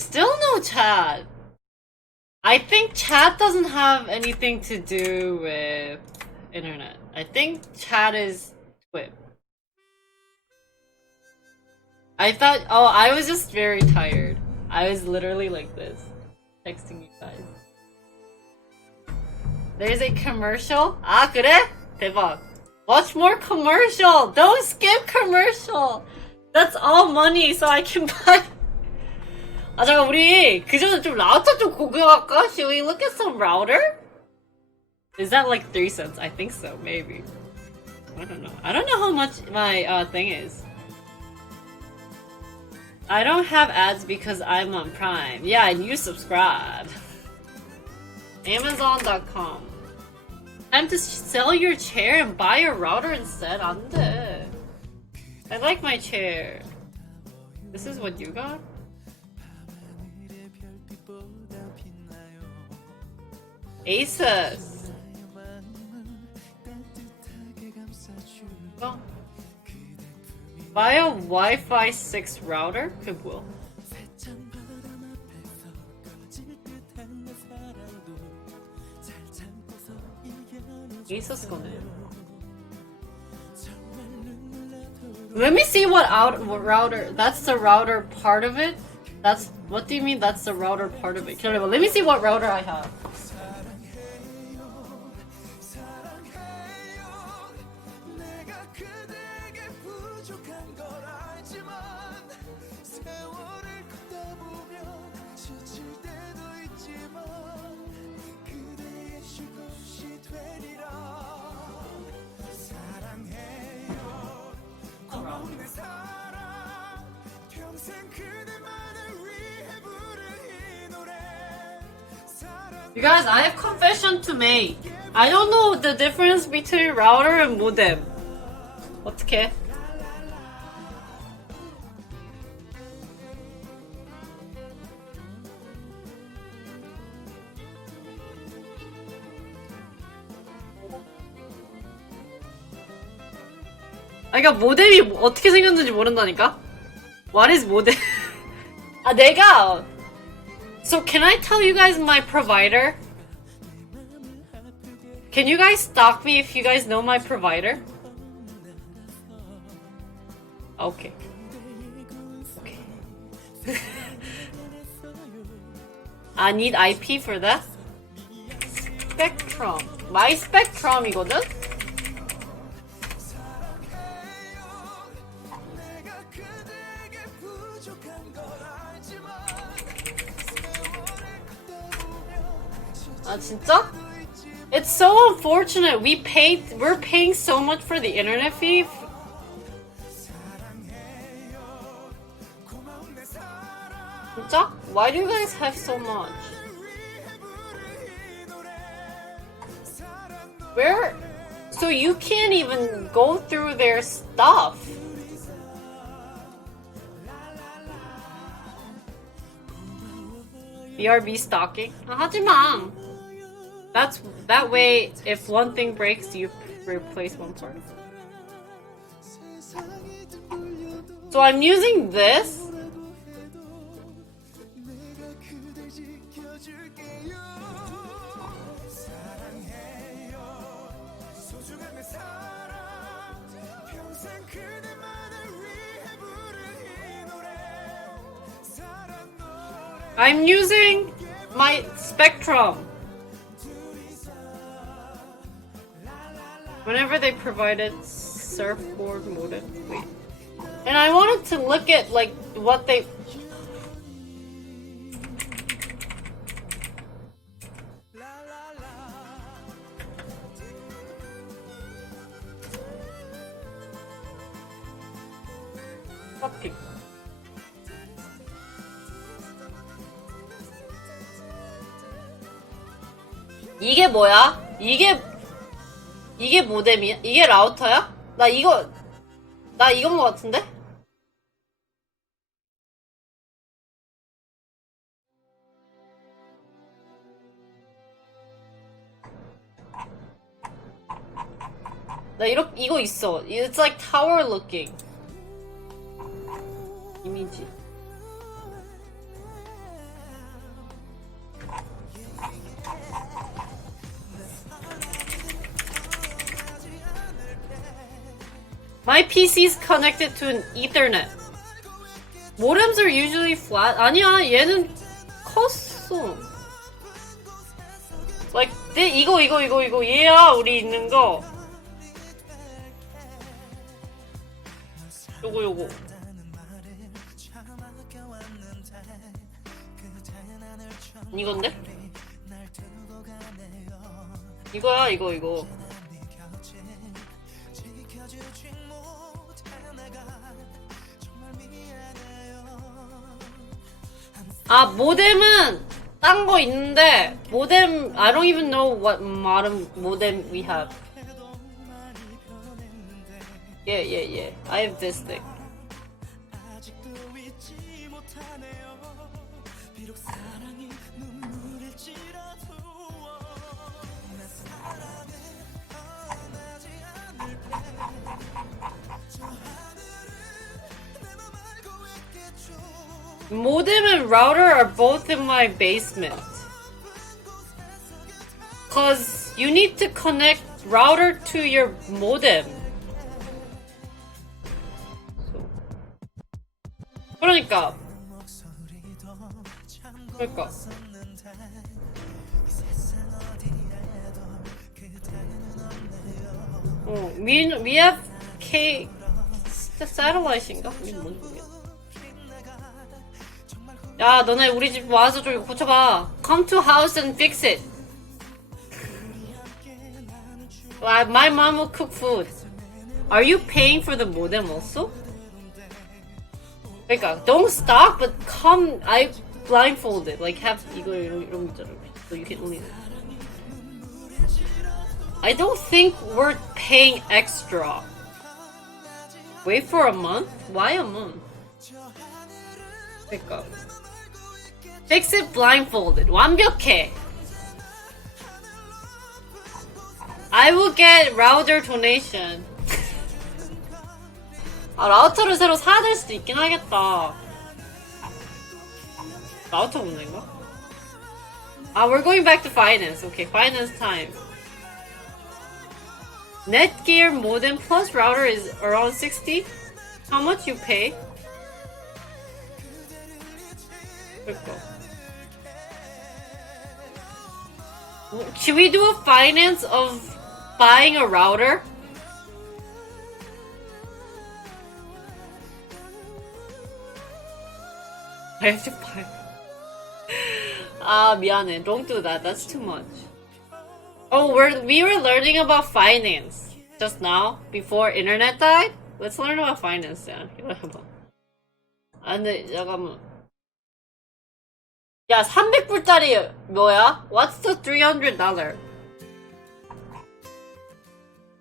Still no chat. I think chat doesn't have anything to do with internet. I think chat is Twip. I thought, oh, I was just very tired. I was literally like this, texting you guys. There's a commercial? 아, 그래? 대박. Watch more commercial! Don't skip commercial! That's all money, so I can buy. 아, 잠깐, 우리 그 전에 좀 라우터 좀 구경할까? Should we look at some router? Is that like 3 cents? I think so, maybe. I don't know. I don't know how much my thing is. I don't have ads because I'm on Prime. Yeah, and you subscribe. Amazon.com. Time to sell your chair and buy a router instead. 안 돼. I like my chair. This is what you got? Asus. Oh. Buy a Wi-Fi 6 router? 그게 뭐야? Asus 거네. Let me see what router. That's the router part of it. That's what do you mean? That's the router part of it. Let me see what router I have. You guys, I have confession to make. I don't know the difference between router and modem. 어떡해? 그러니까 모뎀이 어떻게 생겼는지 모른다니까? What is modem? 아, 내가 So can I tell you guys my provider? Can you guys stalk me if you guys know my provider? Okay. Okay. I need IP for that? Spectrum. My Spectrum이거든? 아, 진짜? It's so unfortunate. We're paying so much for the internet fee. 진짜? Why do you guys have so much? Where? So you can't even go through their stuff. BRB stalking? 하지마. That way, if one thing breaks, you replace one part. So I'm using this. I'm using my Spectrum. Whenever they provided surfboard modem. Wait. And I wanted to look at like what they fucking 이게 뭐야? 이게 모뎀이야? 이게 라우터야? 나 이건 것 같은데? 나 이거 있어. It's like tower looking. 이미지. My PC is connected to an Ethernet. Modems are usually flat. 아니야, 얘는 컸어. Like, 이거 얘야, 우리 있는 거. 요거. 이건데? 이거야, 이거. 아, 모뎀은 딴 거 있는데, 모뎀, I don't even know what modem we have. Yeah. I have this thing. Modem and router are both in my basement. Cause you need to connect router to your modem. 그러니까. We have K satellite인가? 이게 뭔지 모르겠어. 야, 너네 우리 집 와서 좀 고쳐봐. Come to house and fix it. My mom will cook food. Are you paying for the modem also? 그러니까 don't stop, but come. I blindfolded. Like have 이거 이런 거 있잖아. So you can only. I don't think we're paying extra. Wait for a month? Why a month? 그러니까. Fix it blindfolded. 완벽해. I will get router donation. 아, 라우터를 새로 사야 될 수도 있긴 하겠다. 라우터 문제인가? 아, we're going back to finance. Okay, finance time. Netgear modem plus router is around 60. How much you pay? Should we do a finance of buying a router? I have to buy. 아, 미안해. Don't do that. That's too much. Oh, we were learning about finance just now before internet died. Let's learn about finance. 야, 이거 해봐. 아, 근데 잠깐만. 야, 300불짜리 뭐야? What's the $300?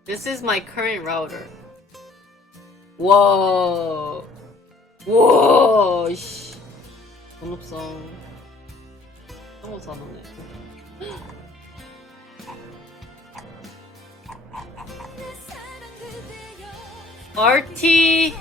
This is my current router. Whoa. Whoa. 씨. 돈 없어. 너무 사놓네. RT.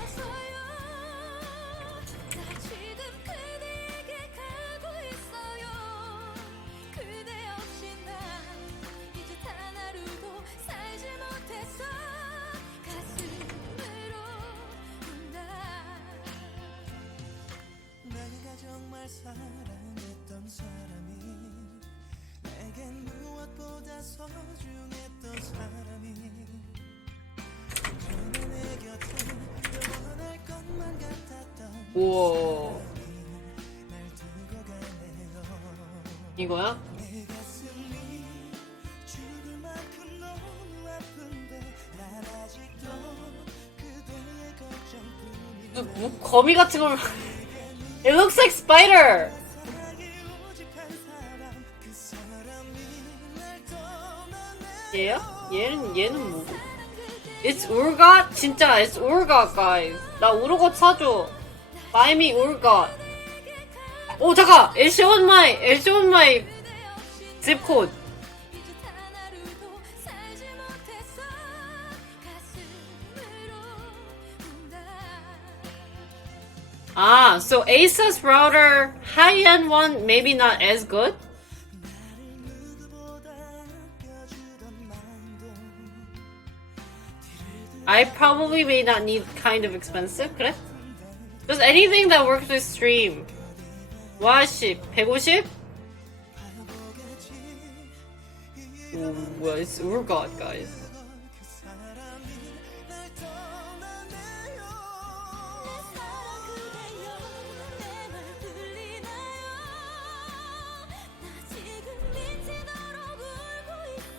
우와. 이거야? 뭐 거미 같은 걸. It looks like spider. 얘야? 얘는 뭐고? It's urgot? 진짜 it's urgot, guys. 나 우르got 사줘. Buy me urgot. 오, 잠깐! It showed my zip code. Ah, so Asus router, high-end one, maybe not as good? I probably may not need kind of expensive. 그래? Just anything that works with stream. 50, 150? What is Urgot, guys?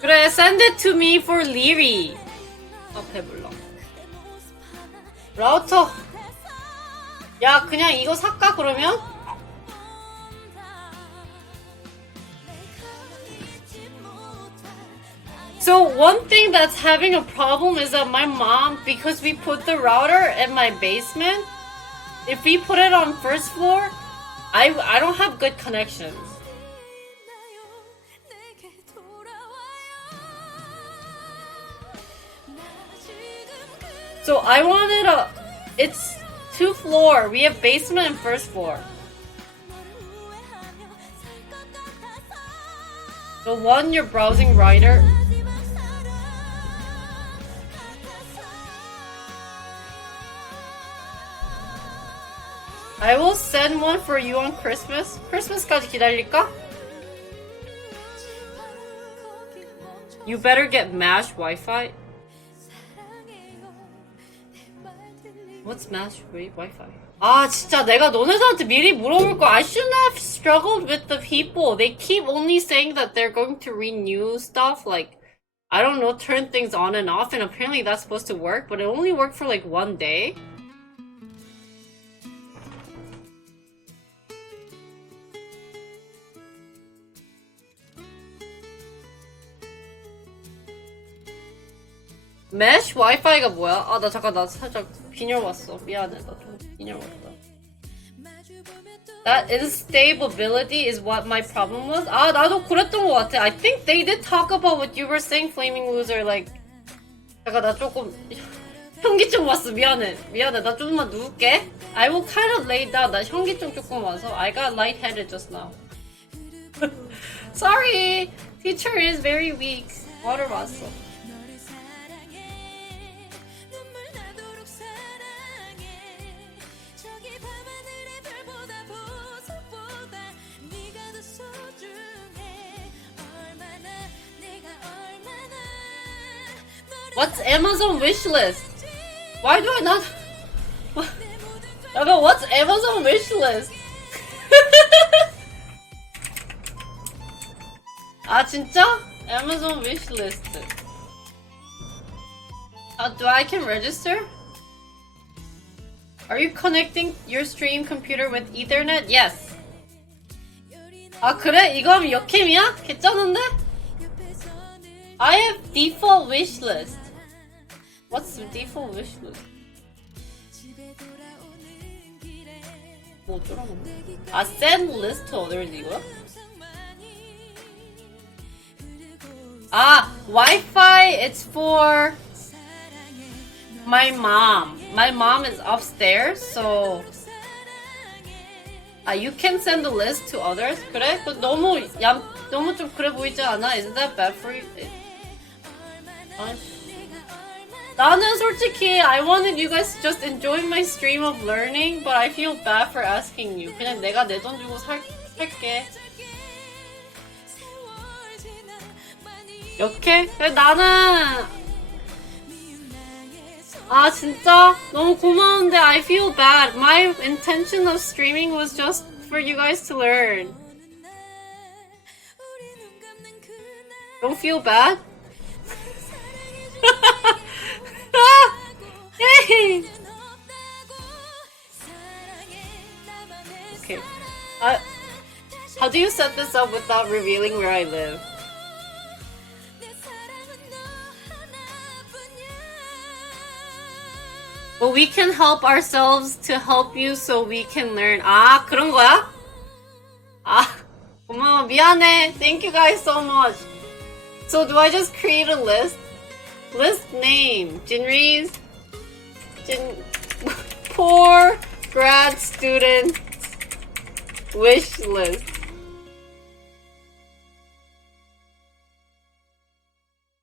그래, send it to me for Leary. 아, 배불러. 라우터. 야, 그냥 이거 살까, 그러면? So one thing that's having a problem is that my mom, because we put the router in my basement, if we put it on first floor, I don't have good connections. So I wanted it's 2 floor. We have basement and first floor. The one you're browsing writer. I will send one for you on Christmas. Christmas까지 기다릴까? You better get Mash Wi-Fi. What's Mash Wi-Fi? 아 진짜 내가 너네들한테 미리 물어볼 거. I shouldn't have struggled with the people. They keep only saying that they're going to renew stuff, like I don't know, turn things on and off, and apparently that's supposed to work, but it only worked for like 1 day. Mesh Wi-Fi가 뭐야? 아, 나 잠깐, 나 살짝 빈혈 왔어. 미안해, 나 좀 빈혈 왔다. That instability is what my problem was? 아, 나도 그랬던 것 같아. I think they did talk about what you were saying, Flaming Loser, like. 잠깐, 나 조금 현기증 왔어. 미안해. 나 좀만 누울게. I will kind of lay down. 나 현기증 조금 와서. I got lightheaded just now. Sorry. Teacher is very weak. water 왔어. What's Amazon wishlist? Why do I not? Okay, what's Amazon wishlist? 아 진짜? Amazon wishlist. Do I can register? Are you connecting your stream computer with Ethernet? Yes. 아 그래? 이거 하면 역캠이야? 괜찮은데? I have default wishlist. What's the default wishlist? 뭐 어쩌라고? 아 send list to others 이거야? 아 Wi-Fi it's for my mom. My mom is upstairs, so you can send the list to others. 그래? 너무 너무 좀 그래 보이지 않아? Isn't that bad for you? 나는 솔직히 I wanted you guys to just enjoy my stream of learning, but I feel bad for asking you. 그냥 내가 내 돈 주고 살게. 이렇게? 그래 나는 아 진짜 너무 고마운데 I feel bad. My intention of streaming was just for you guys to learn. Don't feel bad? Hey. Okay. How do you set this up without revealing where I live? Well, we can help ourselves to help you so we can learn. 아, 그런 거야? 아, 고마워. 미안해. Thank you guys so much. So do I just create a list? List name. Jinri's. Poor grad student wish list.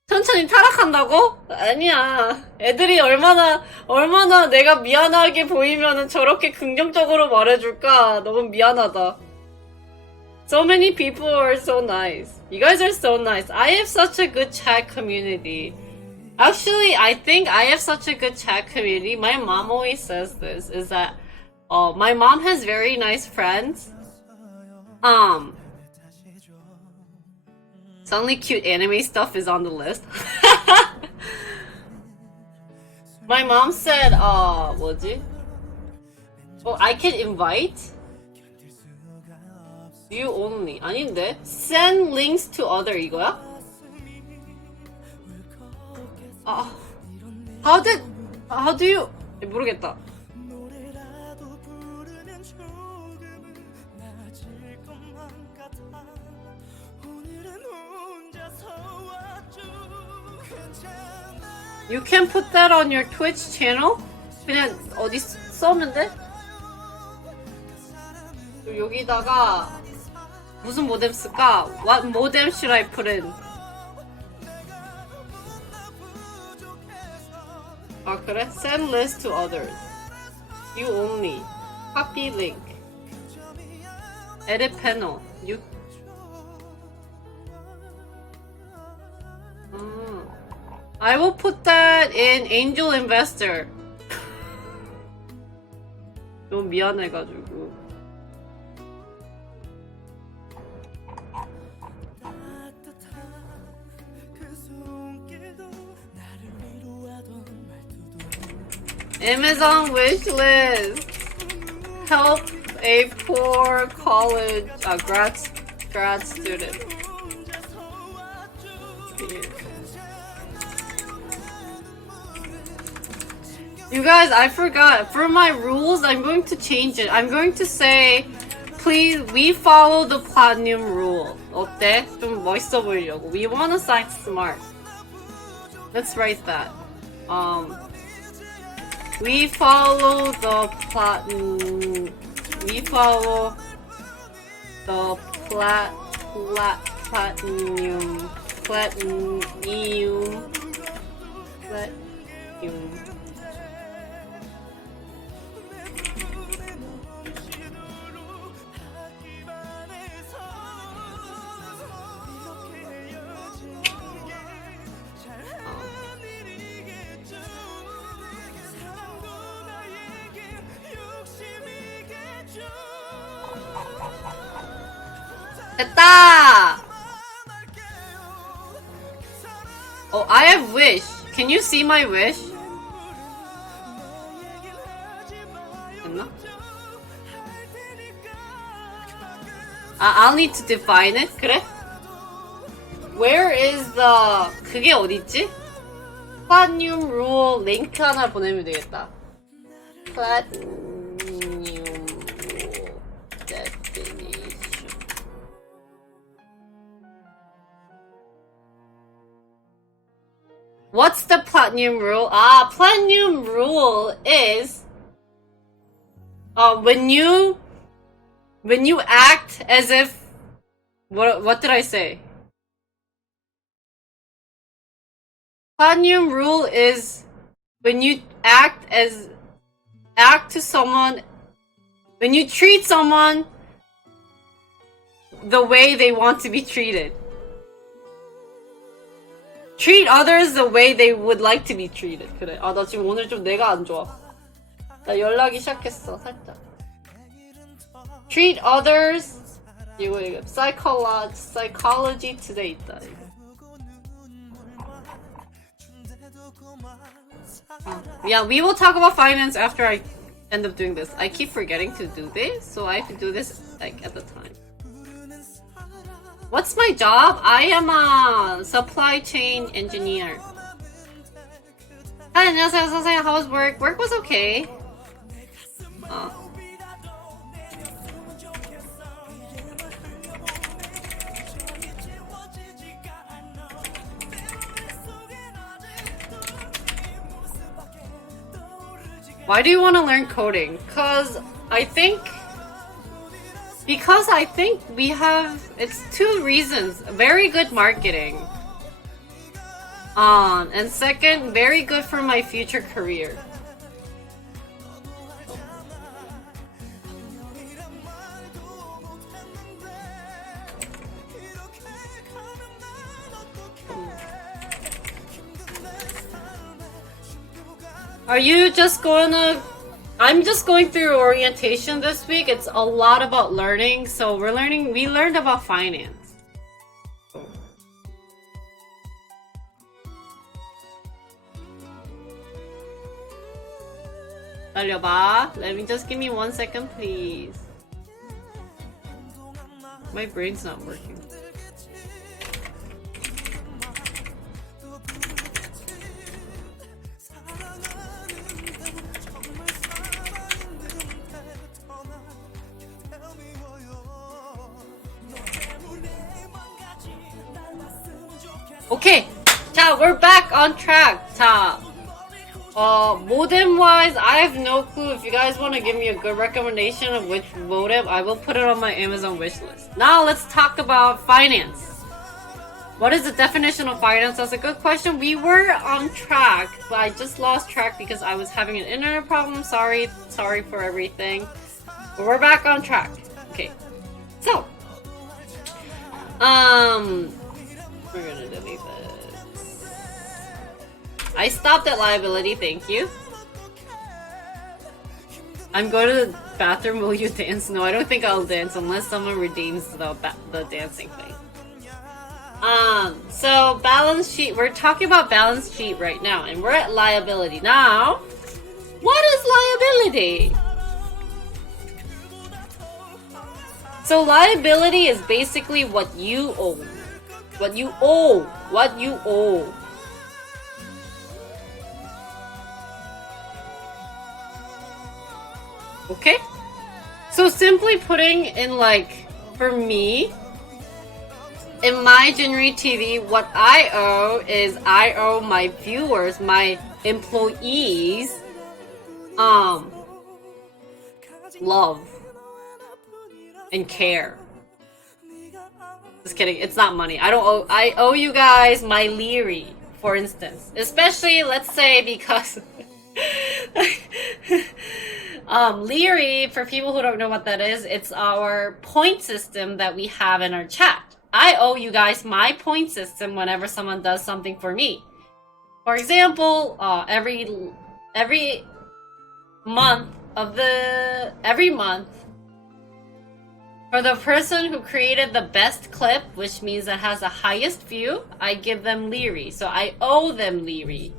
천천히 텐션이 타락한다고? 아니야. 애들이 얼마나 내가 미안하게 보이면은 저렇게 긍정적으로 말해줄까? 너무 미안하다. So many people are so nice. You guys are so nice. I have such a good chat community. Actually, I think I have such a good chat community. My mom always says this, is that my mom has very nice friends. Suddenly cute anime stuff is on the list. My mom said, 뭐지? Oh, I can invite? You only. 아닌데? Send links to other 이거야? How do you... 모르겠다. You can put that on your Twitch channel? 그냥 어디 써면 돼? 여기다가 무슨 모뎀 쓸까? What modem should I put in? 아 그래? Send list to others. You only. Copy link. Edit panel. You. I will put that in angel investor. 너무 미안해가지고. Amazon wishlist. Help a poor college grad student. You guys, I forgot. For my rules, I'm going to change it. I'm going to say, please, we follow the platinum rule. 어때? 좀 멋있어 보이려고. We want to sign smart. Let's write that. We follow the platinum. We follow the platinum. 됐다! Oh, I have wish. Can you see my wish? 됐나? I'll need to define it. 그래? Where is the... 그게 어딨지? Platinum rule 링크 하나 보내면 되겠다. Platinum rule definition. What's the platinum rule? Platinum rule is when you act as if what did I say? Platinum rule is when you act to someone, when you treat someone the way they want to be treated. Treat others the way they would like to be treated. 그래. 나 지금 오늘 좀 내가 안 좋아. 나 연락이 시작했어, 살짝. Treat others. 이거 psychology today 있다. 이거. Yeah, we will talk about finance after I end up doing this. I keep forgetting to do this, so I have to do this like at the time. What's my job? I am a supply chain engineer. Hi, 안녕하세요, 선생님. How was work? Work was okay. Why do you want to learn coding? Because I think we have, it's two reasons. Very good marketing. And second, very good for my future career. Are you just gonna... I'm just going through orientation this week. It's a lot about learning. So we learned about finance. Give me 1 second, please. My brain's not working. Okay, 자, we're back on track. 자, modem wise, I have no clue. If you guys want to give me a good recommendation of which modem, I will put it on my Amazon wishlist. Now let's talk about finance. What is the definition of finance? That's a good question. We were on track, but I just lost track because I was having an internet problem. Sorry for everything. But we're back on track. Okay, so we're gonna delete this. I stopped at liability, thank you. I'm going to the bathroom, will you dance? No, I don't think I'll dance unless someone redeems the dancing thing. So balance sheet, we're talking about balance sheet right now, and we're at liability. Now, what is liability? So liability is basically what you owe. What you owe. Okay? So simply putting in, like, for me, in my Jinri TV, what I owe is I owe my viewers, my employees, love and care. Just kidding, it's not money. I owe you guys my Leary, for instance. Especially, let's say, because Leary, for people who don't know what that is, it's our point system that we have in our chat. I owe you guys my point system whenever someone does something for me. For example, every month, for the person who created the best clip, which means it has the highest view, I give them Leary. So I owe them Leary.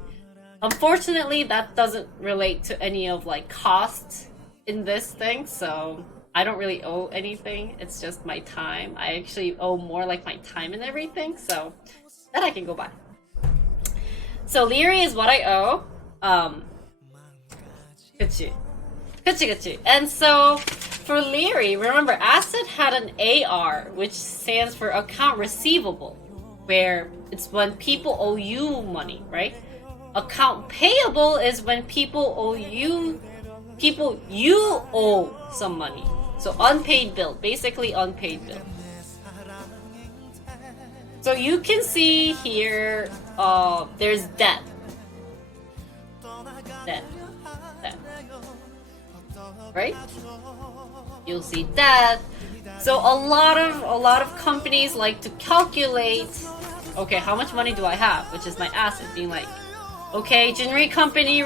Unfortunately, that doesn't relate to any of, like, costs in this thing, so I don't really owe anything. It's just my time. I actually owe more, like, my time and everything, so that I can go buy. So Leary is what I owe. 그치. And so for Leary, remember, Asset had an AR, which stands for account receivable, where it's when people owe you money, right? Account payable is when people owe you owe some money. So unpaid bill, basically unpaid bill. So you can see here, there's debt. Right? You'll see debt. So a lot of companies like to calculate, okay, how much money do I have, which is my asset, being like, okay, Jinri company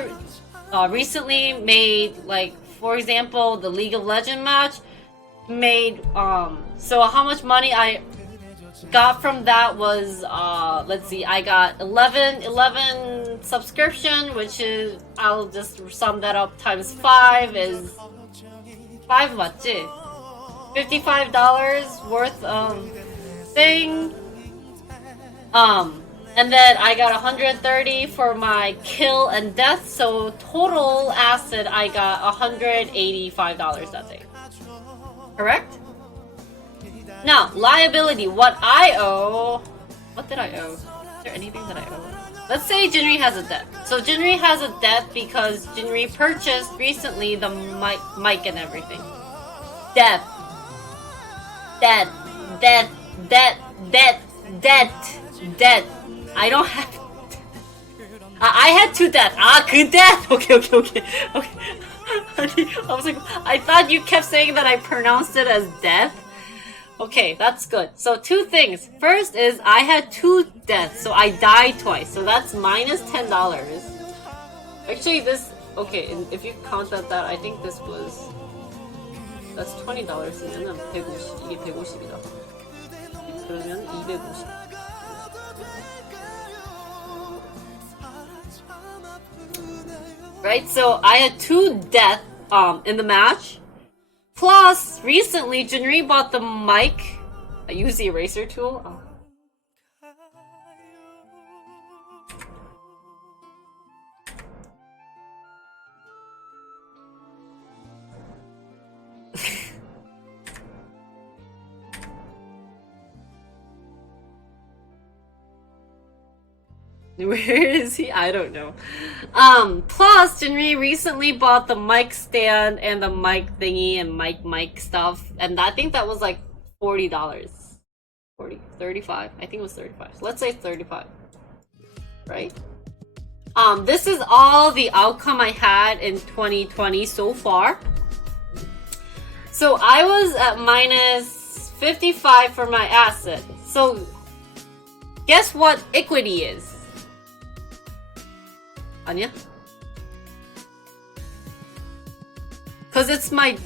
recently made, like, for example, the League of Legends match made, so how much money I got from that was, let's see, I got 11 subscription, which is, I'll just sum that up, times 5 is 5 맞지? $55 worth of thing. And then I got 130 for my kill and death, so total asset I got $185 that day. Correct? Now, liability, what I owe. What did I owe? Is there anything that I owe? Let's say Jinri has a debt. So Jinri has a debt because Jinri purchased recently the mic and everything. Debt. I don't have I had two deaths. 그 death. Okay. I was like, I thought you kept saying that I pronounced it as death. Okay, that's good. So two things. First is I had two deaths, so I died twice. So that's minus $10. Actually, this okay. If you count that, I think this was that's $20이면 150. 이게 150이다. 그러면 250. Right, so I had two deaths in the match. Plus, recently Junri bought the mic. I use the eraser tool. Oh. Where is he? I don't know. Plus, Jinri recently bought the mic stand and the mic thingy and mic stuff. And I think that was like $40. 35? I think it was 35. So let's say 35. Right? This is all the outcome I had in 2020 so far. So I was at minus 55 for my asset. So guess what equity is? 아니야? Cause it's my.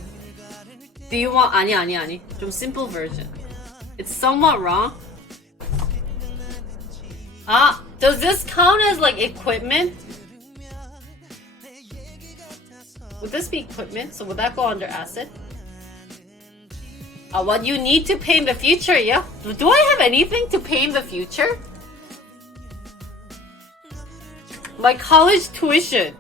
Do you want? 아니. 좀 simple version. It's somewhat wrong. Does this count as like equipment? Would this be equipment? So would that go under asset? What you need to pay in the future? Yeah. Do I have anything to pay in the future? My college tuition.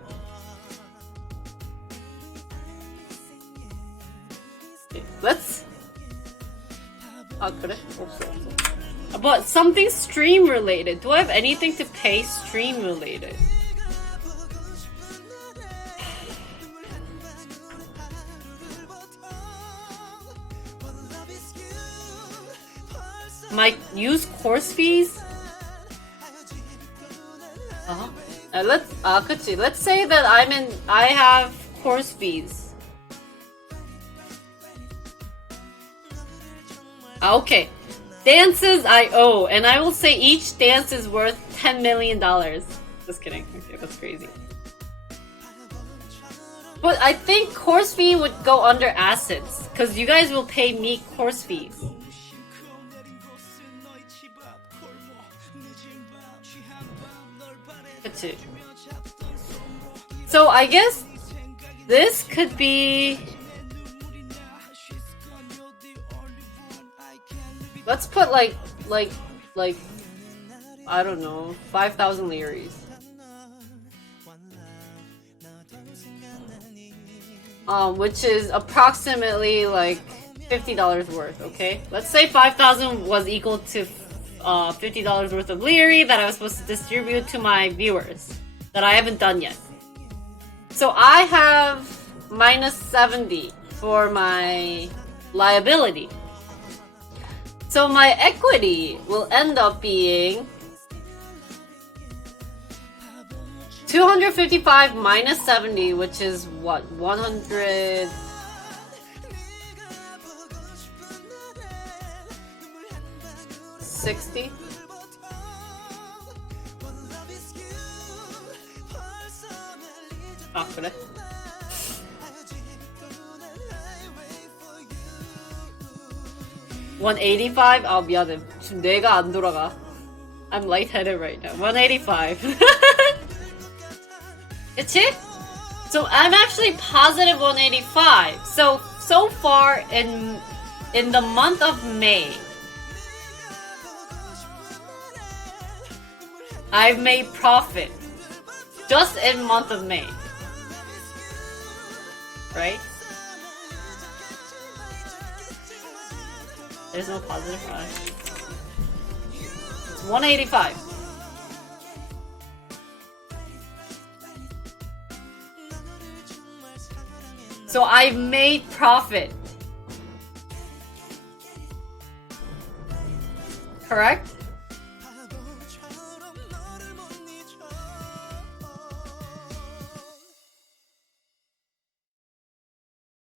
Let's. 그래? 없어. But something stream related. Do I have anything to pay stream related? My use course fees? Let's say that I have course fees. Okay. Dances I owe, and I will say each dance is worth $10 million. Just kidding. Okay, that's crazy. But I think course fee would go under assets, because you guys will pay me course fees. So I guess this could be. Let's put like I don't know, 5,000 liris. Which is approximately like $50 worth. Okay, let's say 5,000 was equal to $50 worth of liri that I was supposed to distribute to my viewers that I haven't done yet. So I have minus 70 for my liability. So my equity will end up being 255 minus 70, which is what, 100. $60? 그래? $185? 미안해. 지금 뇌가 안 돌아가. I'm lightheaded right now. $185. 그치? So I'm actually positive 185. So far in the month of May, I've made profit just in month of May. Right? There's no positive rush. It's 185. So I've made profit. Correct?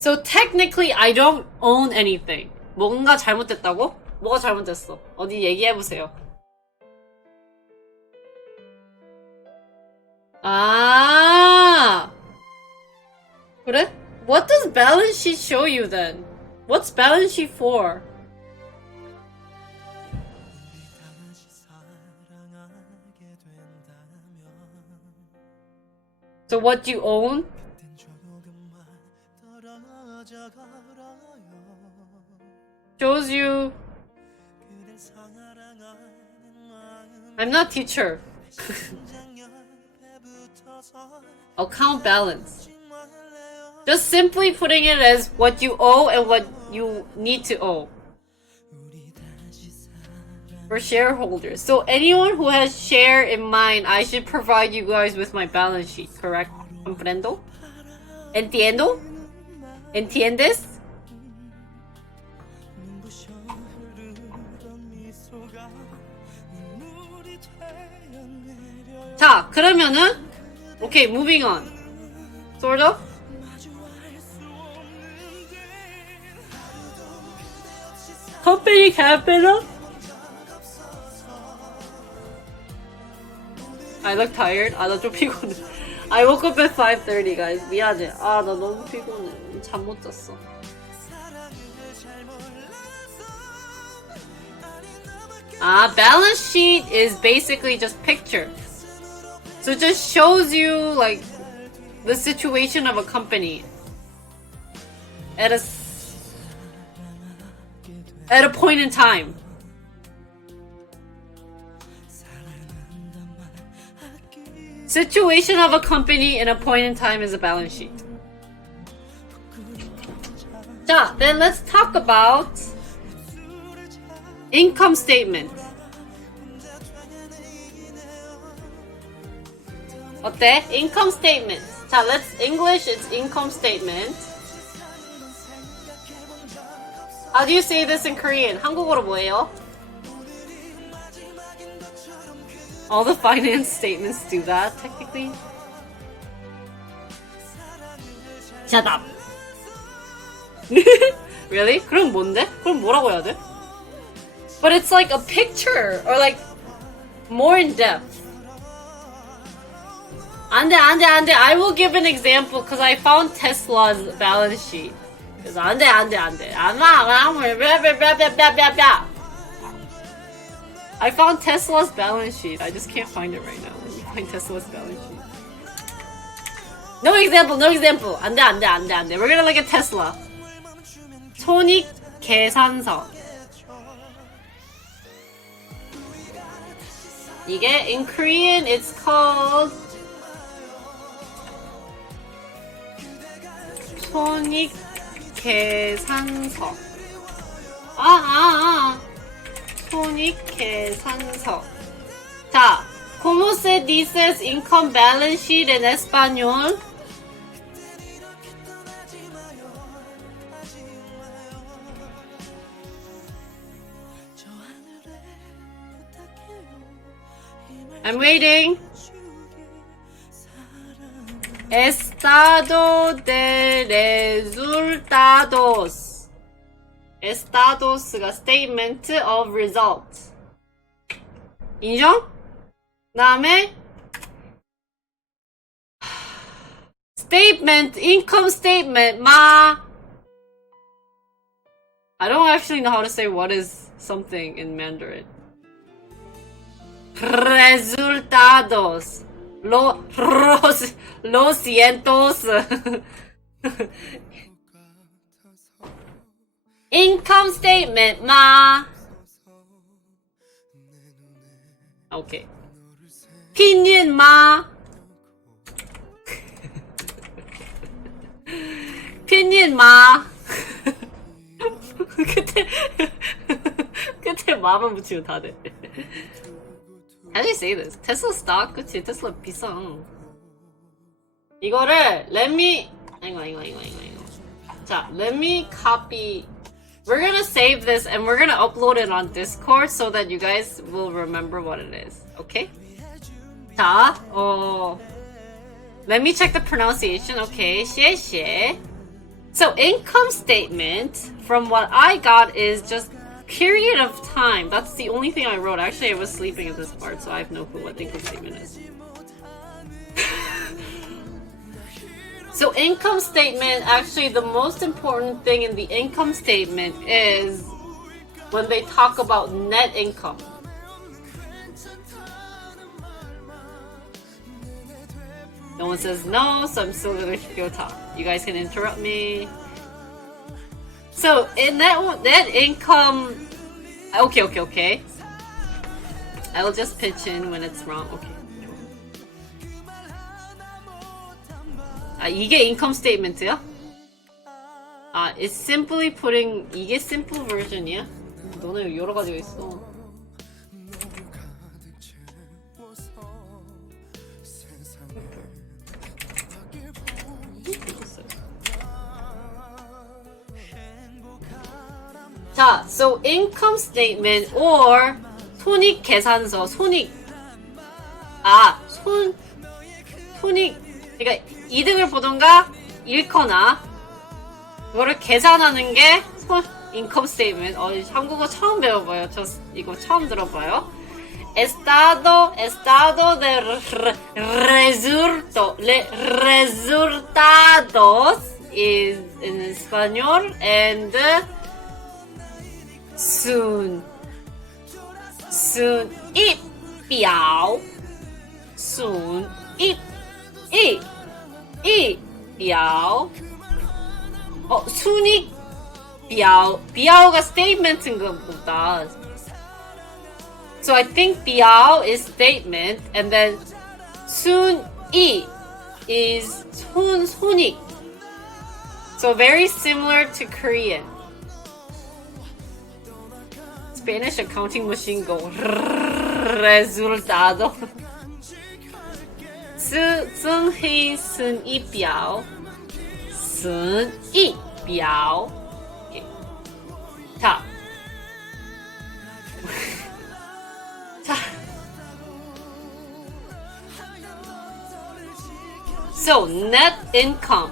So technically I don't own anything. 뭔가 잘못됐다고? 뭐가 잘못됐어? 어디 얘기해보세요. 아, 그래? What does balance sheet show you then? What's balance sheet for? So what you own? Shows you. I'm not teacher. Account balance. Just simply putting it as what you owe and what you need to owe. For shareholders. So anyone who has share in mind, I should provide you guys with my balance sheet, correct? ¿Comprendo? ¿Entiendo? ¿Entiendes? 자, 그러면은 okay, moving on. Sort of? Company capital? I look tired? 아, 나 좀 피곤해. I woke up at 5:30, guys. 미안해. 아, 나 너무 피곤해. 잠 못 잤어. Balance sheet is basically just picture. So it just shows you, like, the situation of a company at a point in time. Situation of a company in a point in time is a balance sheet. 자, then let's talk about income statement. 어때? Income statement. 자, let's English it's income statement. How do you say this in Korean? 한국어로 뭐예요? All the finance statements do that, technically. Shut up. Really? 그럼 뭔데? 그럼 뭐라고 해야 돼? But it's like a picture, or like more in depth. 안 돼. I will give an example because I found Tesla's balance sheet. 그래서 안 돼. I found Tesla's balance sheet. I just can't find it right now. Let me find Tesla's balance sheet. No example. 안 돼. We're gonna look at Tesla. 손익 계산서. 이게 in Korean it's called 손익 계산서. 손익 계산서. 자, ¿cómo se dice income balance sheet en español? I'm waiting. Estado de resultados. Estados가 statement of results. 인정? 다음에 statement, income statement, I don't actually know how to say what is something in Mandarin. Resultados. Lo sientos. Income statement, Okay. Opinion, Opinion, 끝에 마만 붙이면 다 돼. How do you say this? Tesla stock? 그치, 테슬라 비싸. 이거를 let me 자, let me copy. We're gonna save this and we're gonna upload it on Discord so that you guys will remember what it is. Okay? 자, let me check the pronunciation. Okay, 谢谢. So income statement, from what I got, is just period of time. That's the only thing I wrote. Actually, I was sleeping at this part, so I have no clue what the income statement is. So income statement, actually the most important thing in the income statement is when they talk about net income. No one says no, so I'm still gonna go talk. You guys can interrupt me. So in net income, okay. I will just pitch in when it's wrong. Okay. 이게 income statement야? It's simply putting, 이게 simple version이야? 너네 여러 가지가 있어. 자, so income statement or 손익 계산서, 손익, 그러니까 이득을 보던가 잃거나 그거를 계산하는 게 income statement. 한국어 처음 배워봐요. 저 이거 처음 들어봐요. Estado de resultados is in español, and 순이익表순이익表순익表가 statement인가 보다. So I think 表 is statement, and then 순익 is 손익. So very similar to Korean. Spanish accounting machine go resultado. 损益损益表损益表 자. So net income.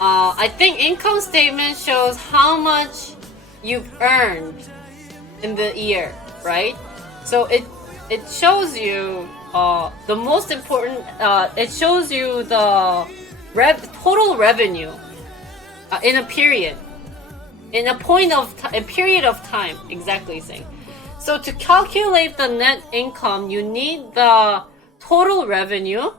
I think income statement shows how much you've earned in the year, right? So it shows you the most important. It shows you the total revenue in a period, in a period of time. Exactly saying. So to calculate the net income, you need the total revenue.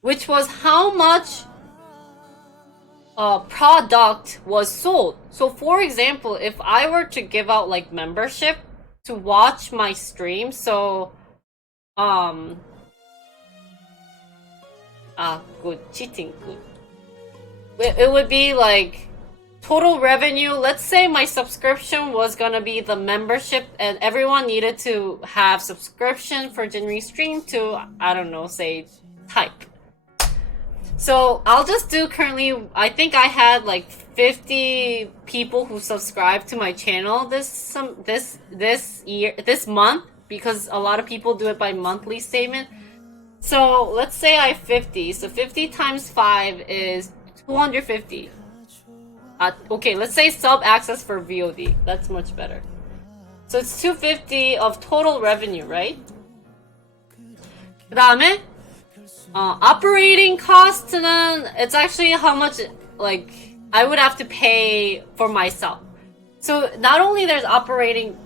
Which was how much product was sold. So for example, if I were to give out like membership to watch my stream, so good, cheating, good. It would be like total revenue. Let's say my subscription was gonna be the membership, and everyone needed to have subscription for Jinri stream to, I don't know, say type. So I'll just do currently, I think I had like 50 people who subscribed to my channel this month, because a lot of people do it by monthly statement. So let's say I have 50. So 50 times 5 is 250. Okay, let's say sub access for VOD. That's much better. So it's 250 of total revenue, right? 그 다음에 operating cost는, it's actually how much like I would have to pay for myself. So not only there's operating,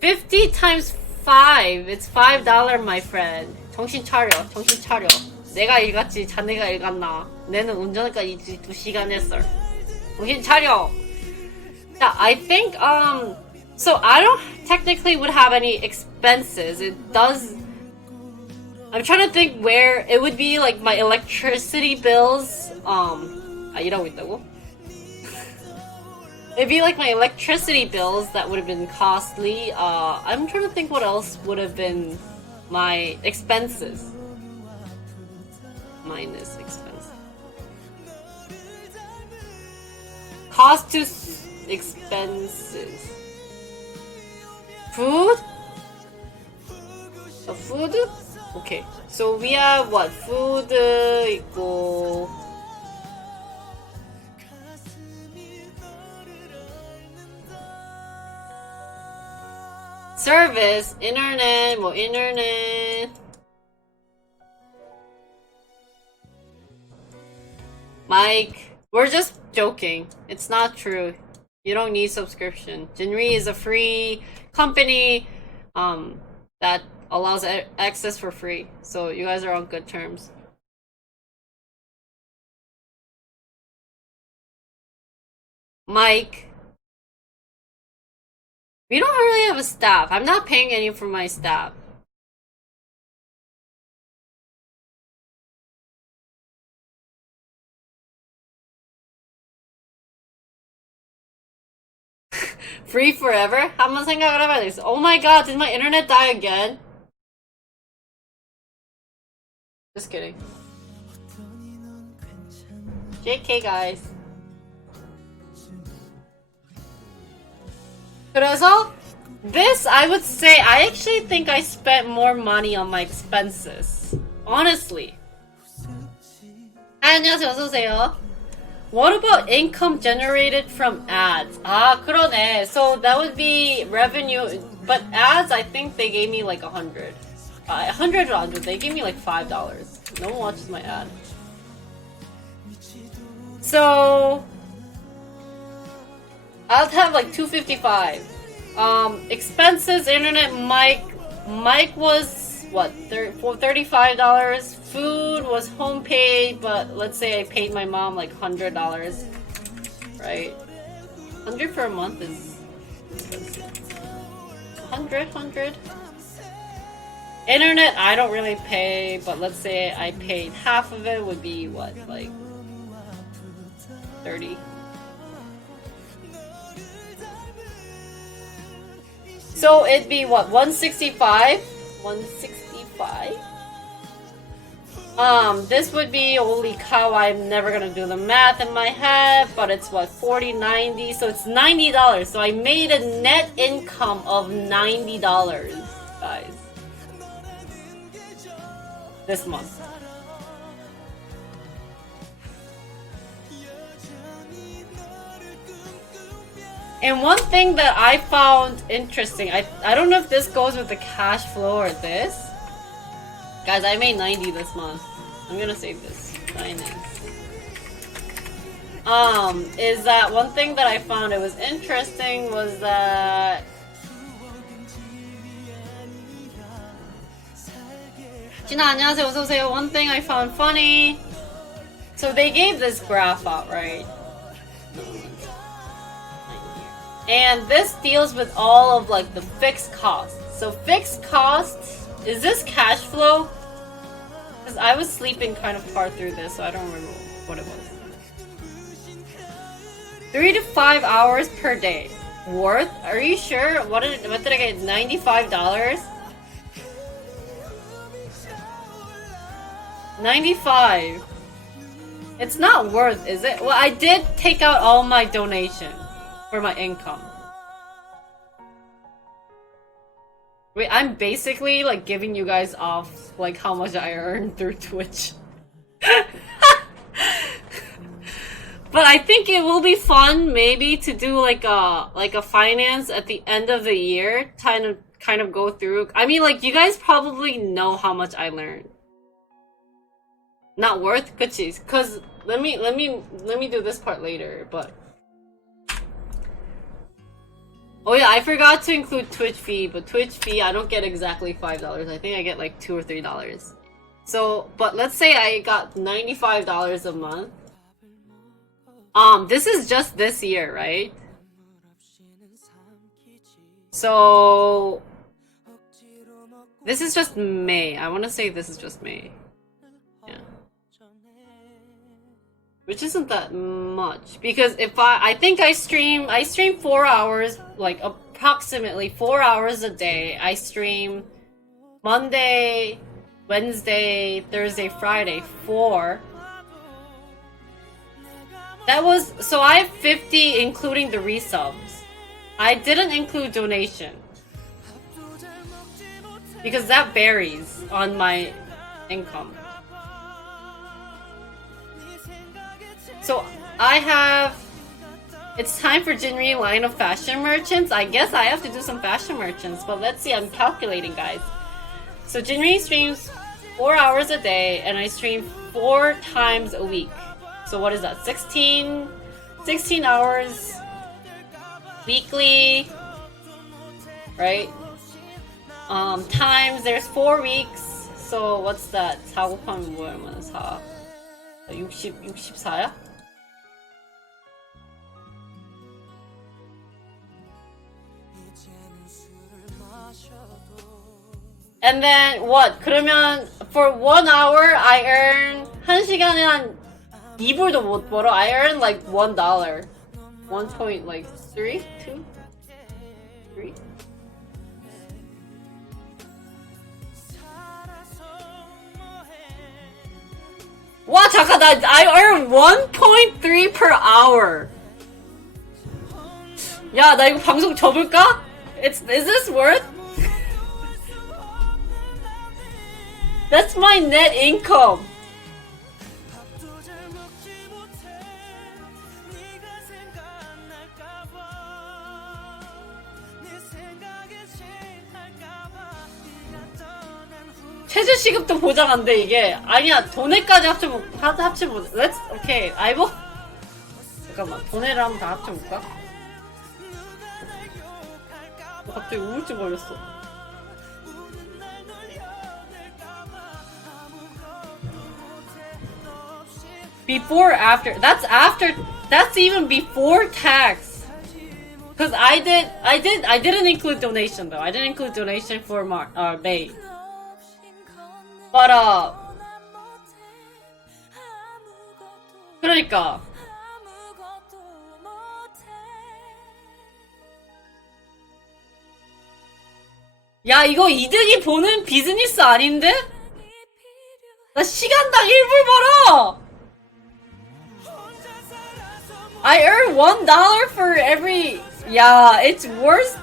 50 times 5, it's $5, my friend. 정신 차려. 내가 읽었지 자네가 읽었나? 내는 운전까지 2시간 했어. 정신 차려. Yeah, I think so I don't technically would have any expenses. It does. I'm trying to think where it would be, like my electricity bills. 일하고 있다고? It'd be like my electricity bills that would have been costly. I'm trying to think what else would have been my expenses. Minus expense. Cost to expenses. Food? Food? Okay. So we have what? Food 있고 service, internet, 뭐 internet. Mike, we're just joking. It's not true. You don't need subscription. Jinri is a free company that allows access for free. So you guys are on good terms. Mike, we don't really have a staff. I'm not paying any for my staff. Free forever? 한번 생각을 해봐야 되겠어. Oh my god, did my internet die again? Just kidding. JK guys. 그래서 this, I would say, I actually think I spent more money on my expenses. Honestly. 안녕하세요, 어서오세요. What about income generated from ads? 아, 그러네. So that would be revenue, but ads, I think they gave me like 100. 100, they gave me like $5. No one watches my ad. So I'll have like 255. Expenses, internet, mic was what? $35. Food was home paid, but let's say I paid my mom like $100, right? 100 for a month is expensive. 100. Internet, I don't really pay, but let's say I paid half of it, would be what, like 30. So it'd be what, 165? 165? This would be, holy cow, I'm never gonna do the math in my head, but it's what, 40, 90, so it's $90. So I made a net income of $90, guys. This month. And one thing that I found interesting, I don't know if this goes with the cash flow or this. Guys, I made 90 this month. I'm gonna save this. 90. Is that one thing that I found it was interesting was that Gina, 안녕하세요, 어서오세요. One thing I found funny. So they gave this graph out, right? And this deals with all of like the fixed costs. So fixed costs, is this cash flow? Because I was sleeping kind of hard through this, so I don't remember what it was. 3 to 5 hours per day. Worth? Are you sure? What did I get? $95? 95. It's not worth, is it? Well, I did take out all my donation for my income. Wait, I'm basically like giving you guys off like how much I earn through Twitch. But I think it will be fun maybe to do like a finance at the end of the year, kind of go through. I mean, like, you guys probably know how much I learned. Not worth, 그치? Cause let me do this part later, but oh yeah, I forgot to include Twitch fee, but Twitch fee I don't get exactly $5. I think I get like $2 or $3. So, but let's say I got $95 a month. This is just this year, right? So this is just May. I want to say this is just May. Yeah. Which isn't that much, because if I think I stream 4 hours, like approximately 4 hours a day. I stream Monday, Wednesday, Thursday, Friday, 4. That was, so I have 50 including the resubs. I didn't include donation. because that varies on my income. So I have. It's time for Jinri line of fashion merchants. I guess I have to do some fashion merchants, but let's see. I'm calculating, guys. So Jinri streams 4 hours a day, and I stream 4 times a week. So what is that? 16 hours weekly, right? Times there's 4 weeks. So what's that? 4 곱하면 뭐야? 4. 64야? And then what? 그러면 for 1 hour I earn 1시간에 한 2불도 못 벌어. I earn like $1. 1 like 3? 2? 3? 와 잠깐 I earn 1.3 per hour. 야 나 이거 방송 접을까? Is this worth? That's my net income. 최저 시급도 보장 안 돼 이게. 아니야 돈에까지 합치면 Let's okay. 아이고 잠깐만 돈에를 한번 다 합쳐볼까? 갑자기 우울증 걸렸어. Before, after. That's even before tax. Cause I didn't include donation though. I didn't include donation for May. But 그러니까. 야 이거 이득이 보는 비즈니스 아닌데? 나 시간당 1불 벌어! I earn $1 for every. Yeah, it's worse.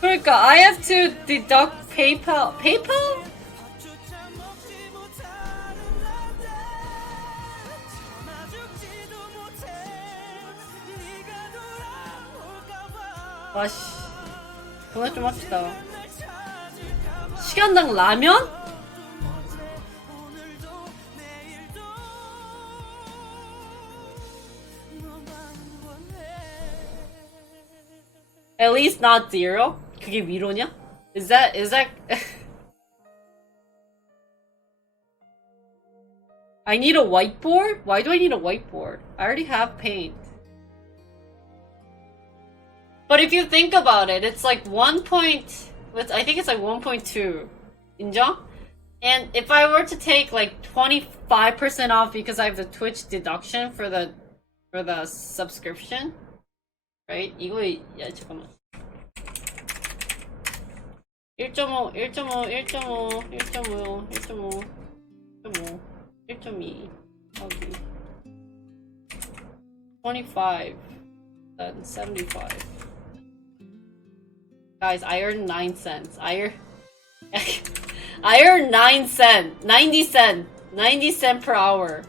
그러니까 I have to deduct PayPal. PayPal? 와씨, 그만 좀 합시다. 시간당 라면? At least not 0? 그게 위로냐? Is that I need a whiteboard? Why do I need a whiteboard? I already have paint. But if you think about it, it's like I think it's like 1.2. 인정? And if I were to take like 25% off because I have the Twitch deduction for the subscription, right? 이거 야 잠깐만. 1.5, 1.5, 1.5, 1.5, 1.5, 1.5, 1.2 여기 25, then 75. Guys, I earn 9 cents. I earn 9 cents. 90 cents. 90 cents per hour.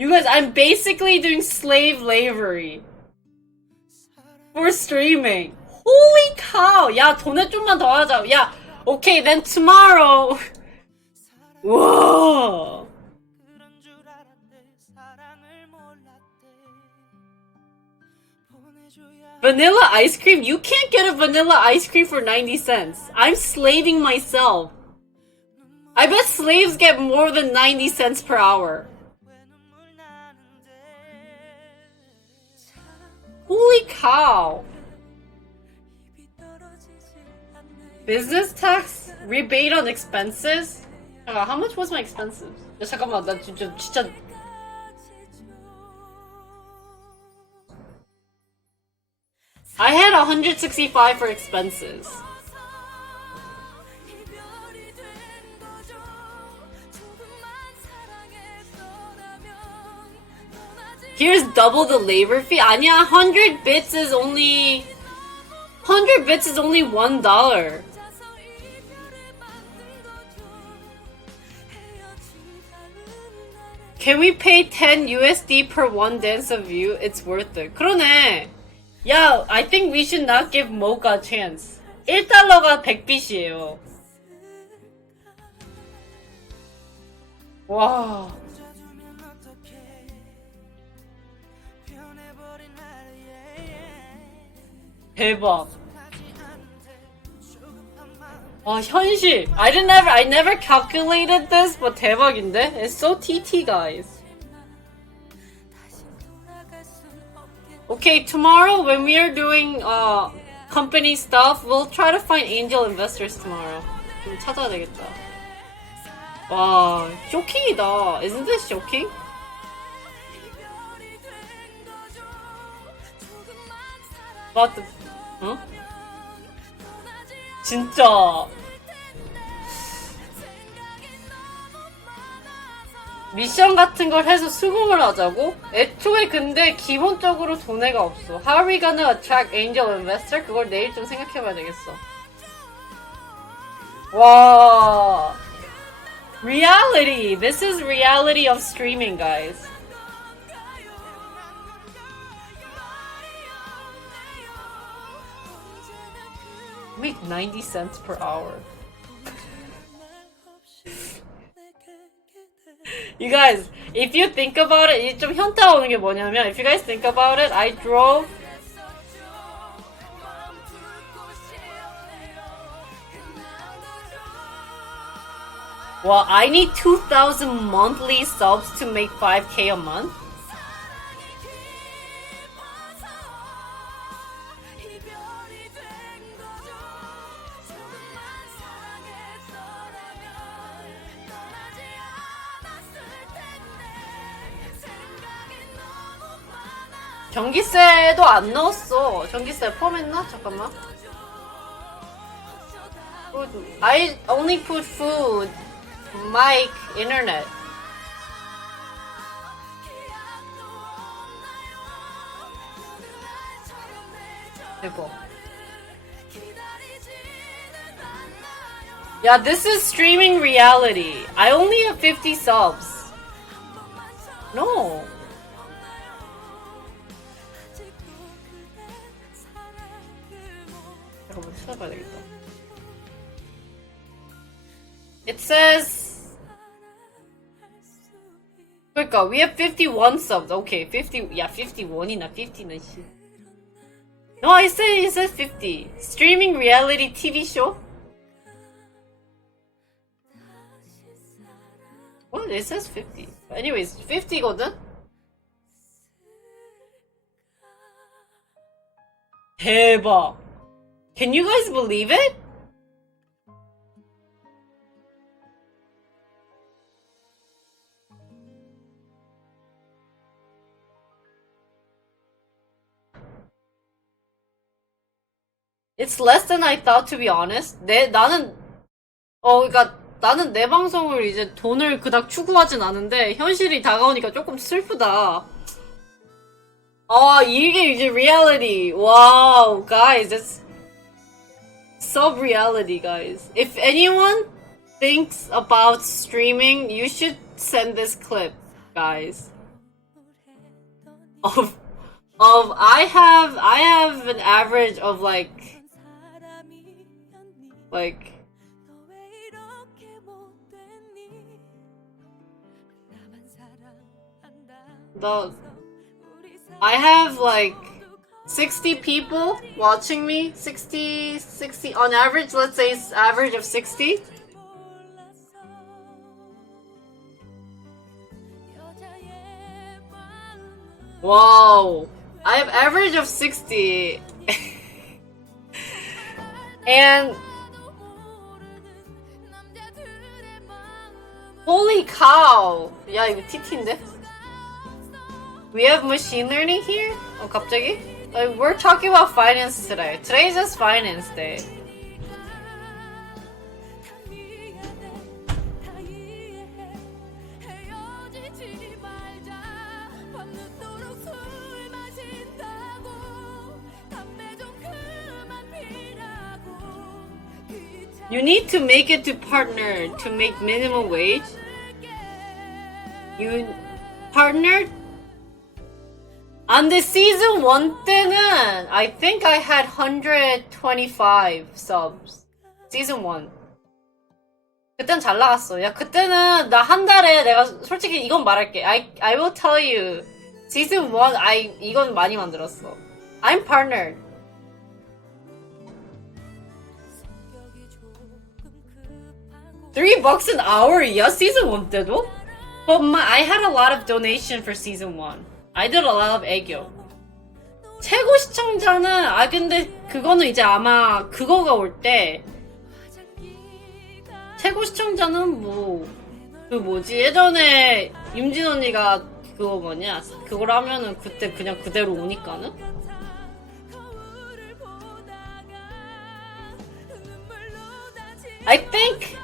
You guys, I'm basically doing slave labory for streaming. Holy cow! 야, 돈에 좀만 더 하자. 야, okay, then tomorrow. Whoa. Vanilla ice cream? You can't get a vanilla ice cream for 90 cents. I'm slaving myself. I bet slaves get more than 90 cents per hour. Holy cow! Business tax? Rebate on expenses? How much was my expenses? 잠깐만, 나 진짜 I had 165 for expenses. Here's double the labor fee. 아니야, 100 bits is only $1. Can we pay 10 USD per one dance of you? It's worth it. 그러네. 야, I think we should not give Mocha a chance. 1달러가 100빛이에요. 와. 대박. 와, 현실. I never calculated this, but 대박인데? It's so TT, guys. Okay, tomorrow when we are doing company stuff, we'll try to find angel investors tomorrow. 좀 찾아야 되겠다. 와, 쇼킹이다. Isn't this shocking? But 어? 진짜 미션 같은 걸 해서 수긍을 하자고? 애초에 근데 기본적으로 돈애가 없어. How are we gonna attract angel investor? 그걸 내일 좀 생각해봐야 되겠어. 와, reality. This is reality of streaming, guys. Make 90 cents per hour. You guys, if you think about it, 좀 현타 오는 게 뭐냐면, if you guys think about it, I drove well, I need 2,000 monthly subs to make 5K a month. 전기세도 안 넣었어. 전기세 포함했나? 잠깐만. I only put food, mic, internet. 대박. Yeah, this is streaming reality. I only have 50 subs. No. 잠깐만 찾아봐야 되겠다. It says 그러니까 we have 51 subs. Okay, 50. Yeah, 51이나 50는 씨. No, it says 50. Streaming reality TV show? What? It says 50. Anyways, 50거든? 대박. Can you guys believe it? It's less than I thought, to be honest. 그러니까 나는 내 방송을 이제 돈을 그닥 추구하진 않은데 현실이 다가오니까 조금 슬프다. 이게 이제 reality. Wow, guys, it's sub-reality, guys. If anyone thinks about streaming, you should send this clip, guys. I have an average of like I have like 60 people watching me. 60 on average. Let's say it's average of 60. Wow, I have average of 60. And holy cow. 야, 이거 TT인데? We have machine learning here? 갑자기? we're talking about finances today. Today's just finance day. You need to make it to partner to make minimum wage. You partner? On the season 1 때는 I think I had 125 subs. season 1. 그땐 잘 나갔어. 야, 그때는 나 한 달에 내가 솔직히 이건 말할게. I will tell you. season 1 이건 많이 만들었어. I'm partnered. $3 an hour이야? season 1 때도? But I had a lot of donation for season 1. I did a lot of 애교. 최고 시청자는 근데 그거는 이제 아마 그거가 올 때 최고 시청자는 그 뭐지 예전에 윤진 언니가 그거 뭐냐 그걸 하면은 그때 그냥 그대로 오니까는 I think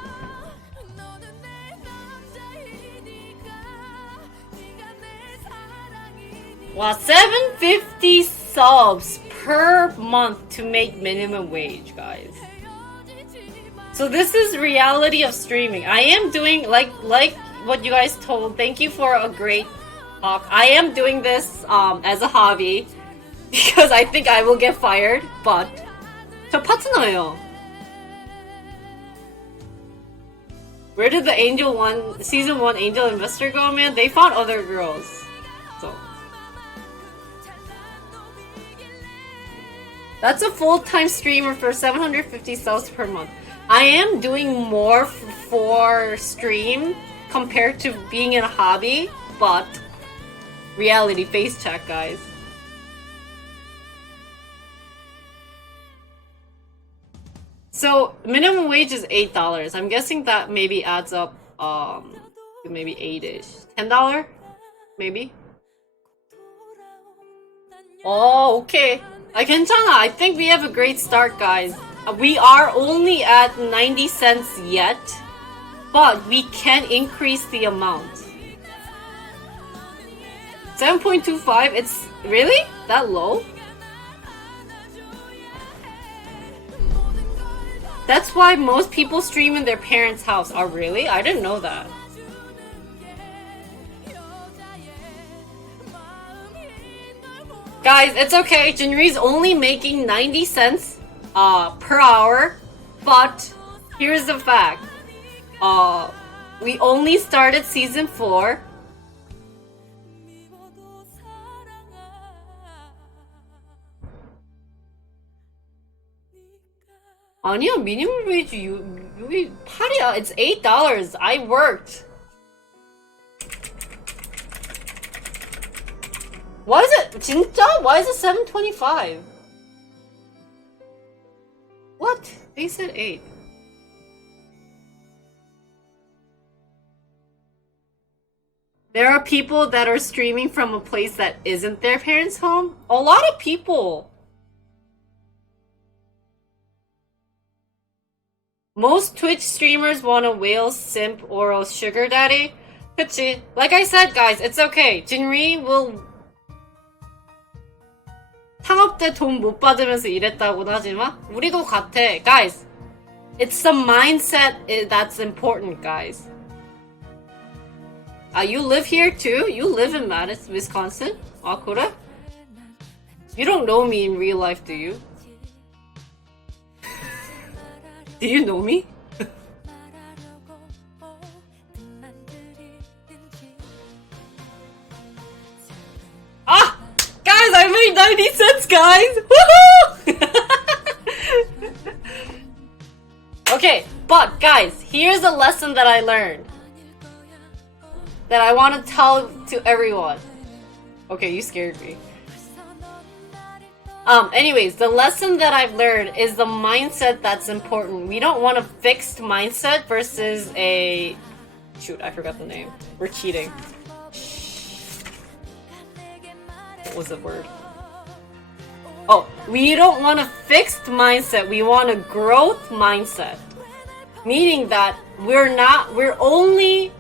wow, 750 subs per month to make minimum wage, guys. So this is reality of streaming. I am doing like what you guys told. Thank you for a great talk. I am doing this as a hobby because I think I will get fired. But 저 파트너예요. Where did the season 1 angel investor go, man? They found other girls. So that's a full-time streamer for 750 subs per month. I am doing more for stream compared to being in a hobby, but reality face check, guys. So minimum wage is $8. I'm guessing that maybe adds up maybe 8-ish. $10? Maybe? Oh, okay. 괜찮아. I think we have a great start, guys. We are only at 90 cents yet, but we can increase the amount. 7.25? It's really that low? That's why most people stream in their parents' house. Oh, really? I didn't know that. Guys, it's okay. Jinri's only making 90 cents per hour, but here's the fact. We only started season 4. 아니야, minimum wage 여기 8이야. It's $8. I worked. Why is it 진짜? Why is it 7.25? What? They said 8. There are people that are streaming from a place that isn't their parents' home. A lot of people. Most Twitch streamers want a whale, simp, or a sugar daddy. 그치? Like I said, guys, it's okay. Jinri will 창업 때 돈 못 받으면서 일했다고는 하지만 우리도 같아. Guys, it's the mindset that's important, guys. You live here too? You live in Madison, Wisconsin? 아, 그래? You don't know me in real life, do you? Do you know me? Ah! Guys, I made 90 cents, guys! Woohoo! Okay, but guys, here's a lesson that I learned. That I want to tell to everyone. Okay, you scared me. Anyways, the lesson that I've learned is the mindset that's important. We don't want a fixed mindset versus a... Shoot, I forgot the name. We're cheating. What was the word? Oh, we don't want a fixed mindset. We want a growth mindset. Meaning that we're only.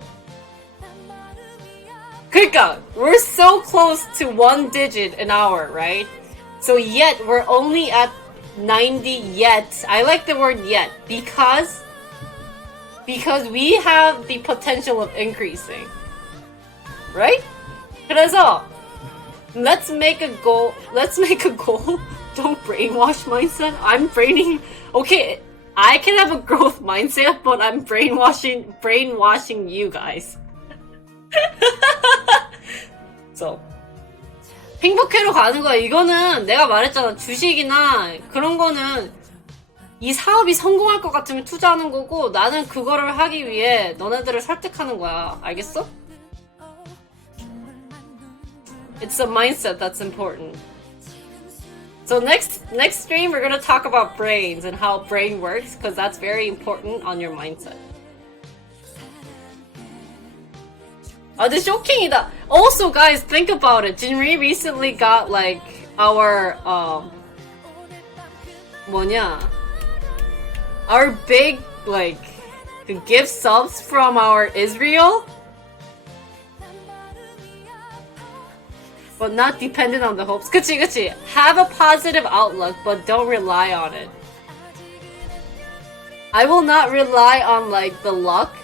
그러니까, we're so close to 1 digit an hour, right? So yet, we're only at 90 yet. I like the word yet because we have the potential of increasing. Right? 그래서 let's make a goal. Don't brainwash mindset. I'm braining. Okay, I can have a growth mindset, but I'm brainwashing you guys. So 행복해로 가는 거야. 이거는 내가 말했잖아. 주식이나 그런 거는 이 사업이 성공할 것 같으면 투자하는 거고 나는 그거를 하기 위해 너네들을 설득하는 거야. 알겠어? It's a mindset that's important. So next stream we're gonna talk about brains and how brain works because that's very important on your mindset. 근데 쇼킹이다. Also guys, think about it. Jinri recently got like our our big like gift subs from our Israel. But not dependent on the hopes. 그치. Have a positive outlook, but don't rely on it. I will not rely on like the luck,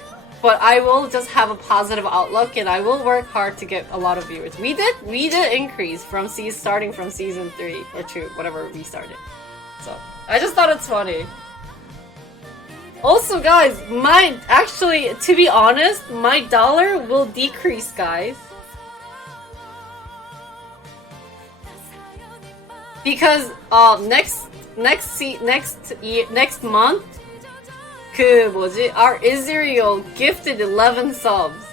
but I will just have a positive outlook and I will work hard to get a lot of viewers. We did increase from starting from season 3 or 2, whatever we started. So I just thought it's funny. Also guys, to be honest, my dollar will decrease, guys. Because next month our Israel gifted 11 subs.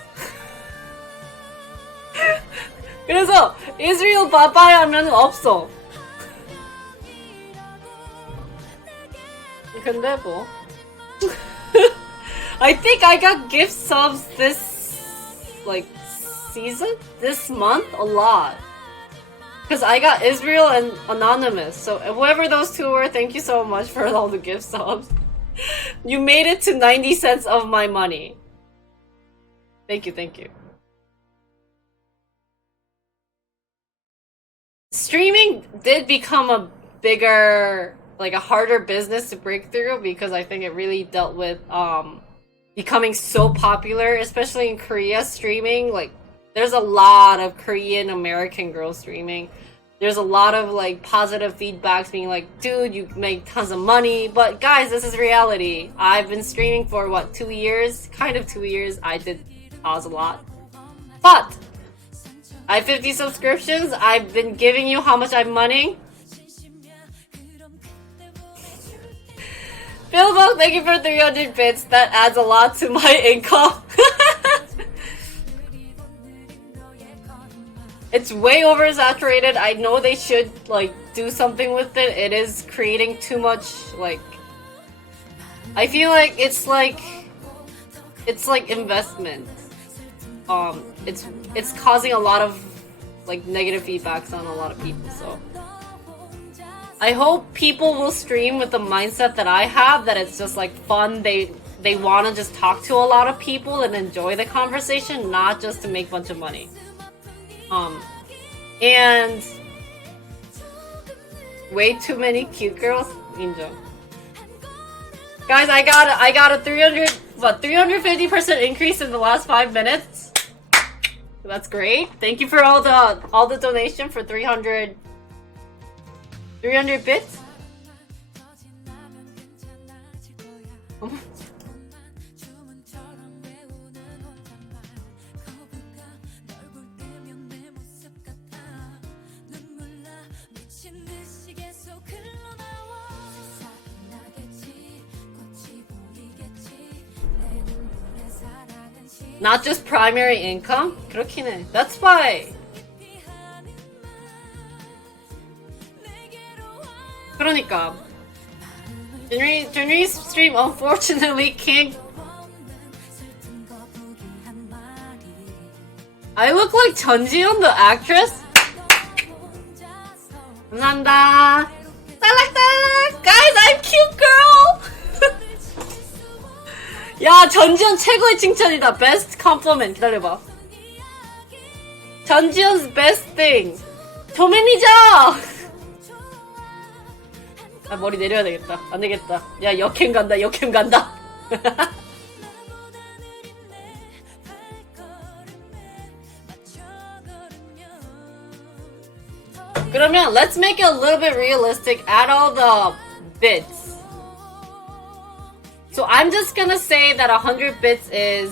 그래서 Israel 바바이 하면 없어. 근데 뭐 I think I got gift subs this month a lot. Because I got Israel and Anonymous. So whoever those two were, thank you so much for all the gift subs. You made it to 90 cents of my money. Thank you. Streaming did become a bigger, like a harder business to break through because I think it really dealt with becoming so popular, especially in Korea streaming. Like, there's a lot of Korean American girls streaming. There's a lot of like positive feedbacks being like, dude, you make tons of money. But guys, this is reality. I've been streaming for 2 years? Kind of 2 years. I did pause a lot. But I have 50 subscriptions. I've been giving you how much I'm money. Philbok, thank you for 300 bits. That adds a lot to my income. It's way oversaturated. I know they should like do something with it. It is creating too much like I feel like it's like investment. It's causing a lot of like negative feedbacks on a lot of people. So I hope people will stream with the mindset that I have, that it's just like fun. They want to just talk to a lot of people and enjoy the conversation, not just to make a bunch of money. And way too many cute girls. 인정. Guys, I got a 350% increase in the last 5 minutes. That's great. Thank you for all the donation for 300 bits. Not just primary income? 그렇긴 해. That's why. 그러니까. Junri's stream unfortunately can't. I look like Chunjiyeon, the actress? 감사합니다. 딸락딸락! Guys, I'm cute girl! 야, 전지현 최고의 칭찬이다. Best compliment. 기다려봐. 전지현's best thing. 저 매니저! 아, 머리 내려야 되겠다. 안 되겠다. 야, 역행 간다, 역행 간다. 그러면 let's make it a little bit realistic. Add all the bits. So I'm just gonna say that 100 bits is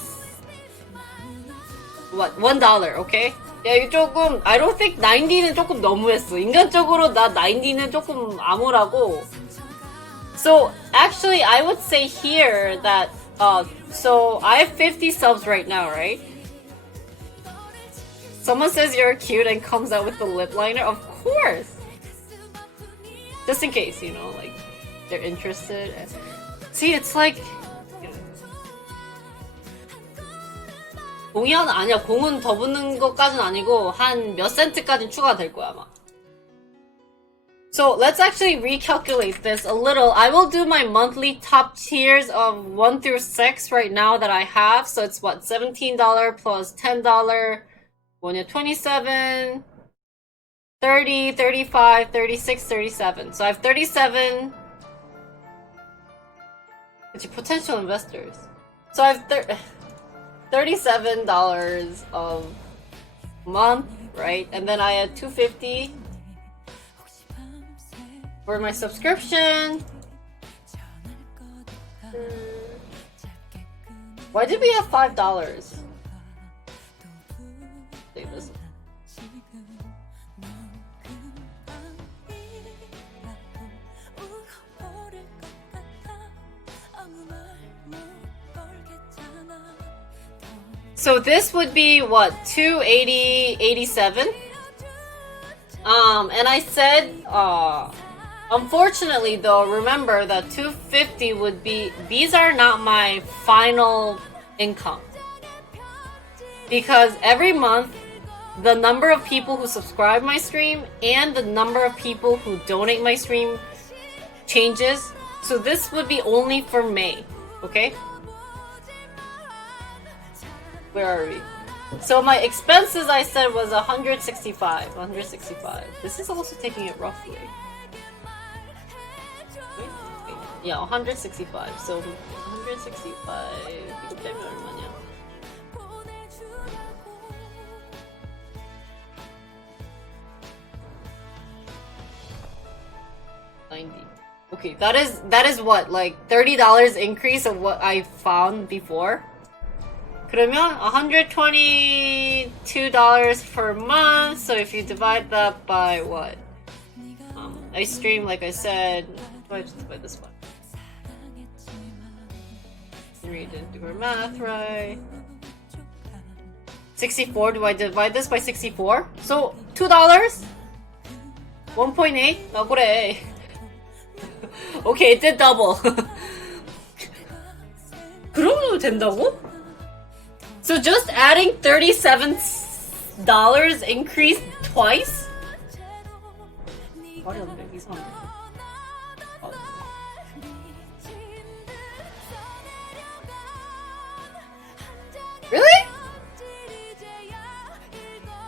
what? $1, okay? 야, 이거 조금 I don't think 90는 조금 너무했어. 인간적으로 나 90는 조금 암울하고. So actually I would say here that so I have 50 subs right now, right? Someone says you're cute and comes out with the lip liner. Of course. Just in case, you know, like they're interested. See, it's like 공이 하나 아니야. 공은 더 붙는 것까지는 아니고 한 몇 센트까지는 추가가 될 거야 아마. So let's actually recalculate this a little. I will do my monthly top tiers of 1 through 6 right now that I have. So it's what, $17 plus $10. When you're 27, 30, 35, 36, 37. So I have 37 potential investors. So I have $37 a month, right? And then I had $250 for my subscription. Why did we have $5? Save this. So this would be what, 280.87. And I said, unfortunately though, remember that 250 would be, these are not my final income. Because every month, the number of people who subscribe my stream and the number of people who donate my stream changes. So this would be only for May, okay? Where are we? So my expenses I said was 165. 165. This is also taking it roughly. Wait. Yeah, 165. So 165. 이거 빼면 얼마냐? 90. Okay, that is what, like $30 increase of what I found before. 그러면 $122 per month. So if you divide that by what? I stream, like I said. Do I just divide this one? We didn't do our math right. 64. Do I divide this by 64? So $2? 1.8? 아 그래. Okay, it did double. 그러면 된다고? So just adding $37 increased twice? Really?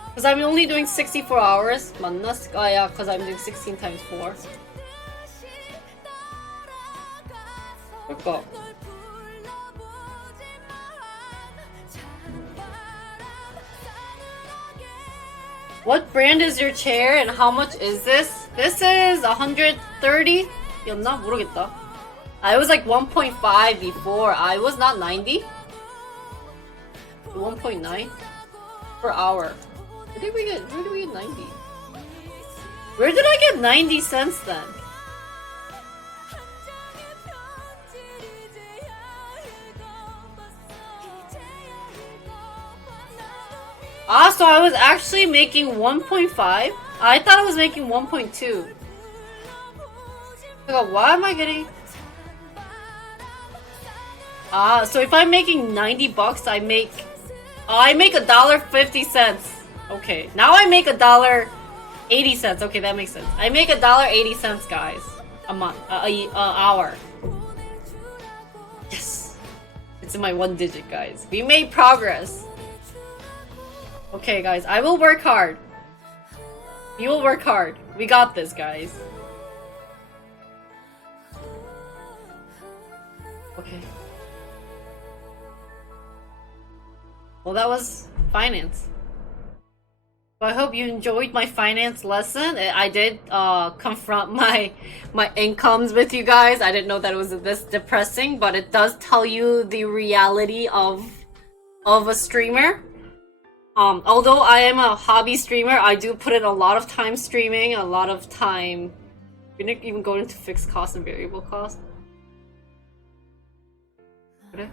Because I'm only doing 64 hours. 맞나? Ah, yeah, because I'm doing 16 times 4. 그러니까. What brand is your chair and how much is this? This is 130? 였나? 모르겠다. I was like 1.5 before. I was not 90. 1.9 per hour. Where did we get 90? Where did I get 90 cents then? Ah, so I was actually making 1.5? I thought I was making 1.2. Why am I getting... Ah, so if I'm making 90 bucks, I make $1.50. Okay, now I make $1. 80 cents. Okay, that makes sense. I make $1.80, guys. A month. A hour. Yes. It's in my 1 digit, guys. We made progress. Okay, guys. I will work hard. We will work hard. We got this, guys. Okay. Well, that was finance. I hope you enjoyed my finance lesson. I did confront my incomes with you guys. I didn't know that it was this depressing, but it does tell you the reality of a streamer. Although I am a hobby streamer, I do put in a lot of time streaming, a lot of time. We're not even going into fixed cost and variable cost. 그래?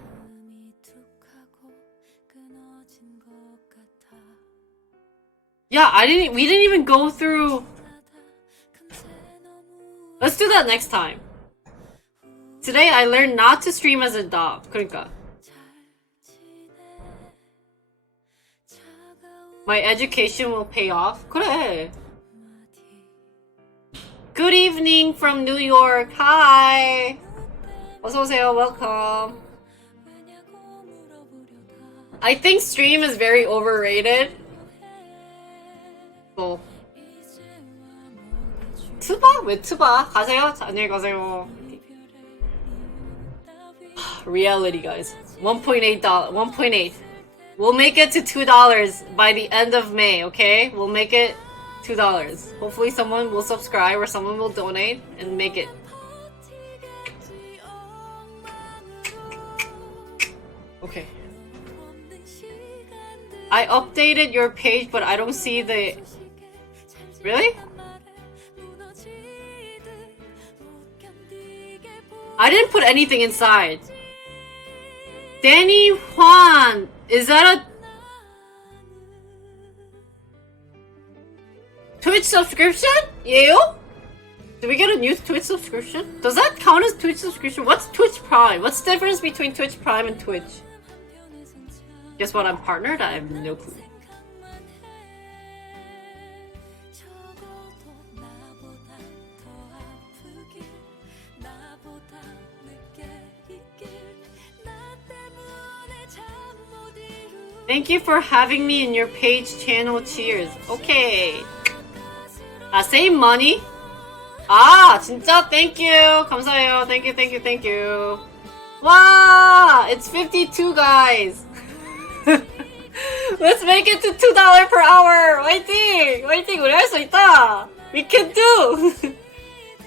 Yeah, we didn't even go through. Let's do that next time. Today I learned not to stream as a dog. 그러니까. My education will pay off. 그래. Good evening from New York. Hi. 어서오세요. Welcome. I think stream is very overrated. 또 투바? 왜 투바? 가세요. 안녕히 가세요. Reality, guys. $1.8. 1.8. We'll make it to $2 by the end of May, okay? We'll make it $2. Hopefully someone will subscribe or someone will donate and make it. Okay. I updated your page, but I don't see the... Really? I didn't put anything inside. Danny Juan, is that a Twitch subscription? 예요? Did we get a new Twitch subscription? Does that count as Twitch subscription? What's Twitch Prime? What's the difference between Twitch Prime and Twitch? Guess what? I'm partnered? I have no clue. Thank you for having me in your page channel. Cheers. Okay. Save money? 진짜 thank you. 감사해요. Thank you, thank you, thank you. Wow! It's 52, guys. Let's make it to $2 per hour. 화이팅! 화이팅! 우리 할 수 있다. We can do.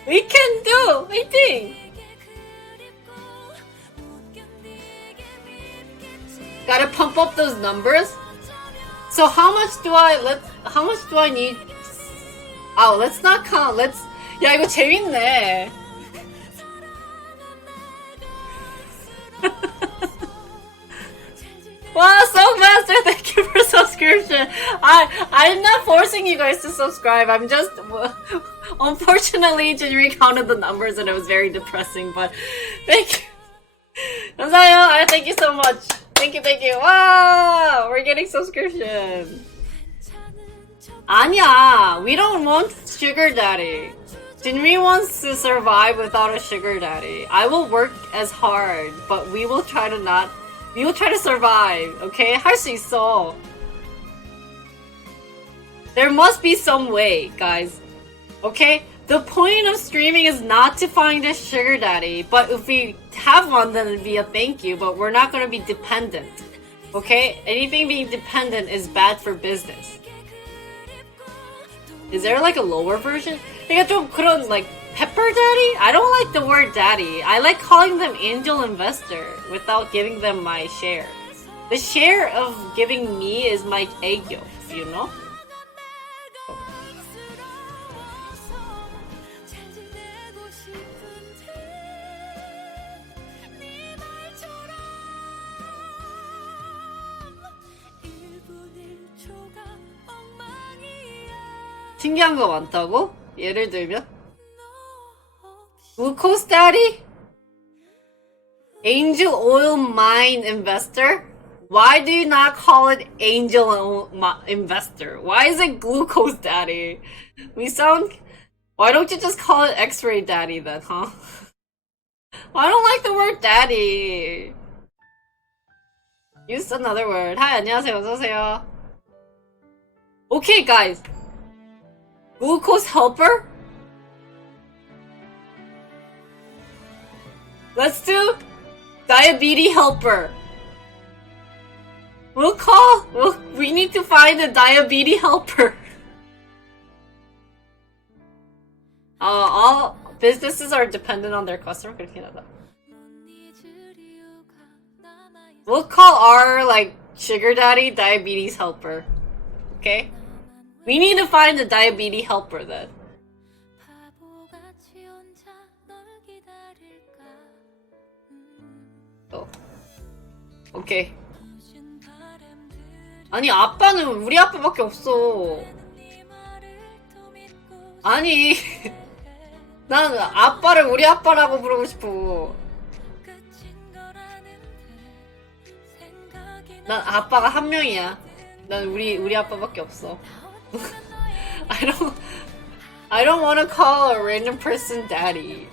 We can do. 화이팅! Gotta pump up those numbers. So how much do I need? Oh, let's not count. 야, 이거 재밌네. Wow, Soulmaster, thank you for subscription. I'm not forcing you guys to subscribe. I'm just, unfortunately, Jinri counted the numbers and it was very depressing, but thank you. 감사해요. Thank you so much. Thank you, thank you. Wow, we're getting subscription. 아니야, we don't want sugar daddy. Jinri wants to survive without a sugar daddy. I will work as hard, but we will try to survive, okay? 할 수 있어. There must be some way, guys. Okay? The point of streaming is not to find a sugar daddy, but if we have one, then it'd be a thank you, but we're not gonna be dependent. Okay? Anything being dependent is bad for business. Is there like a lower version? 그러니까 좀 그런 like pepper daddy? I don't like the word daddy. I like calling them angel investor without giving them my share. The share of giving me is my egg yolk, you know? 신기한 거 많다고? 예를 들면? Glucose Daddy? Angel Oil Mine Investor? Why do you not call it angel investor? Why is it glucose daddy? We sound. Why don't you just call it X-ray daddy then, huh? I don't like the word daddy. Use another word. Hi, 안녕하세요. 어서오세요. Okay, guys. Glucose helper? Let's do diabetes helper. We need to find a diabetes helper. All businesses are dependent on their customer. 그렇긴 하다. We'll call our, like, sugar daddy diabetes helper. Okay? We need to find a diabetes helper then. Oh. Okay. 아니, 아빠는 우리 아빠밖에 없어. 아니, 난 아빠를 우리 아빠라고 부르고 싶어. 난 아빠가 한 명이야. 난 우리 아빠밖에 없어. I don't want to call a random person daddy.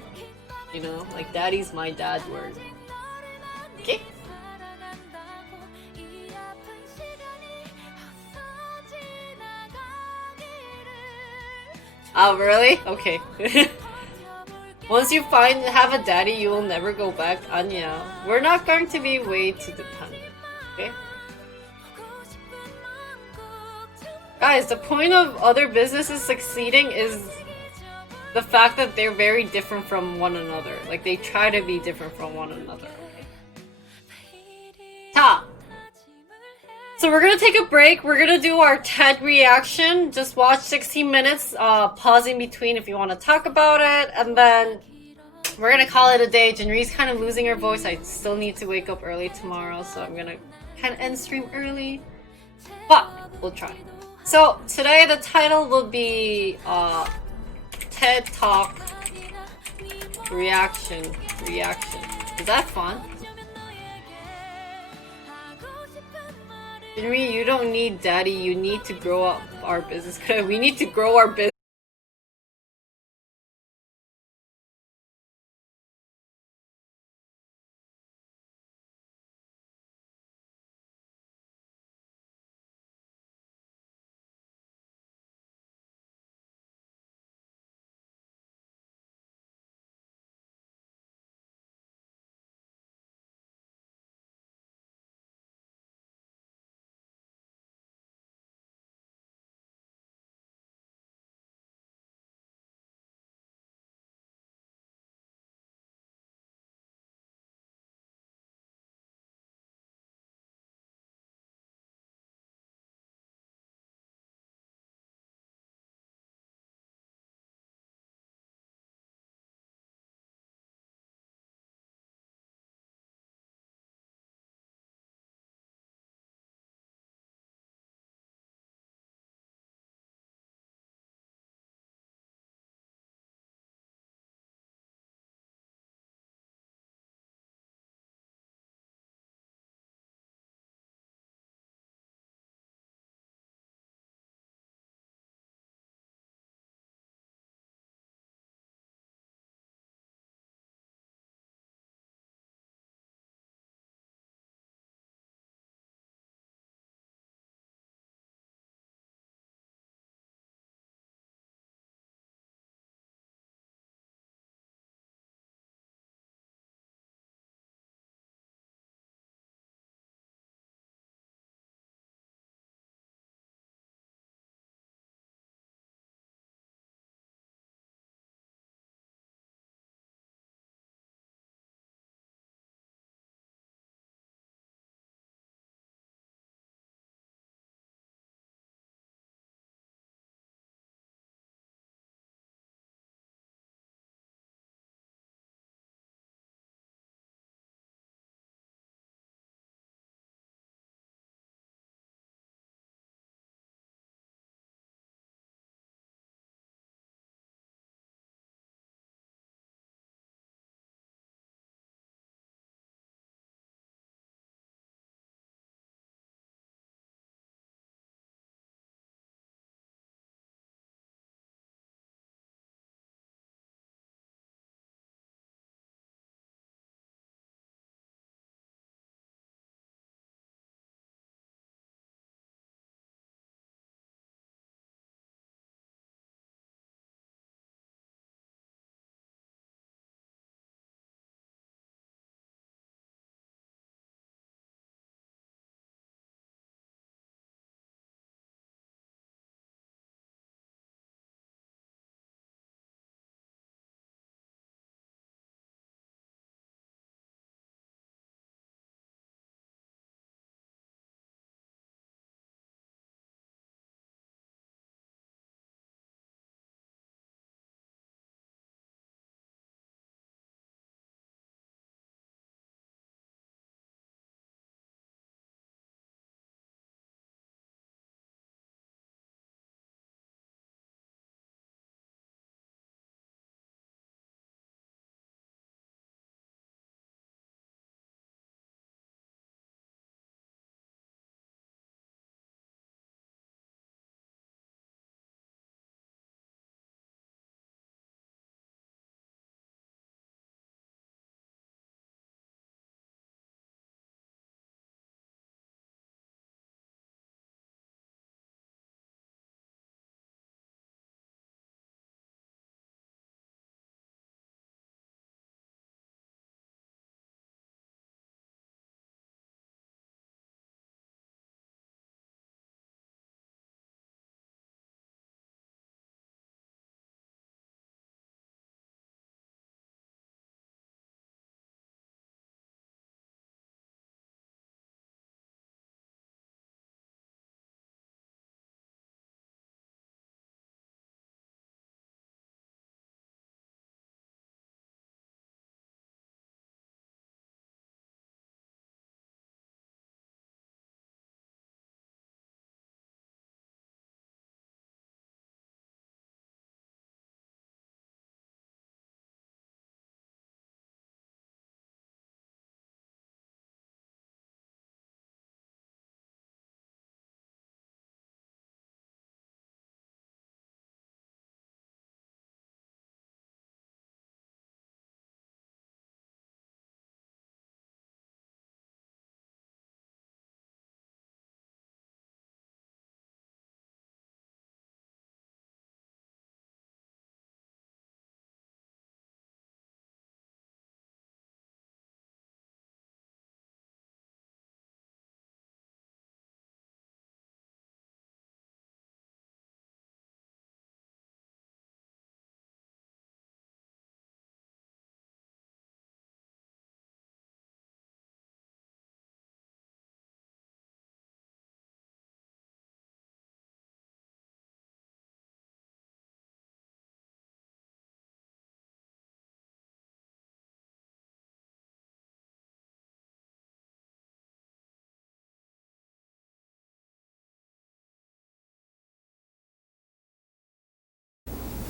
You know, like daddy's my dad word. Okay? Oh, really? Okay. Once you have a daddy, you will never go back. Anya, we're not going to be way too dependent. Okay? Guys, the point of other businesses succeeding is the fact that they're very different from one another. Like, they try to be different from one another. Ta! So we're gonna take a break. We're gonna do our TED reaction. Just watch 16 minutes, pause in between if you want to talk about it. And then we're gonna call it a day. Jinri's kind of losing her voice. I still need to wake up early tomorrow, so I'm gonna kind of end stream early. But we'll try. So today the title will be TED Talk reaction. Is that fun? Jinri, you don't need daddy, you need to grow up our business. We need to grow our business.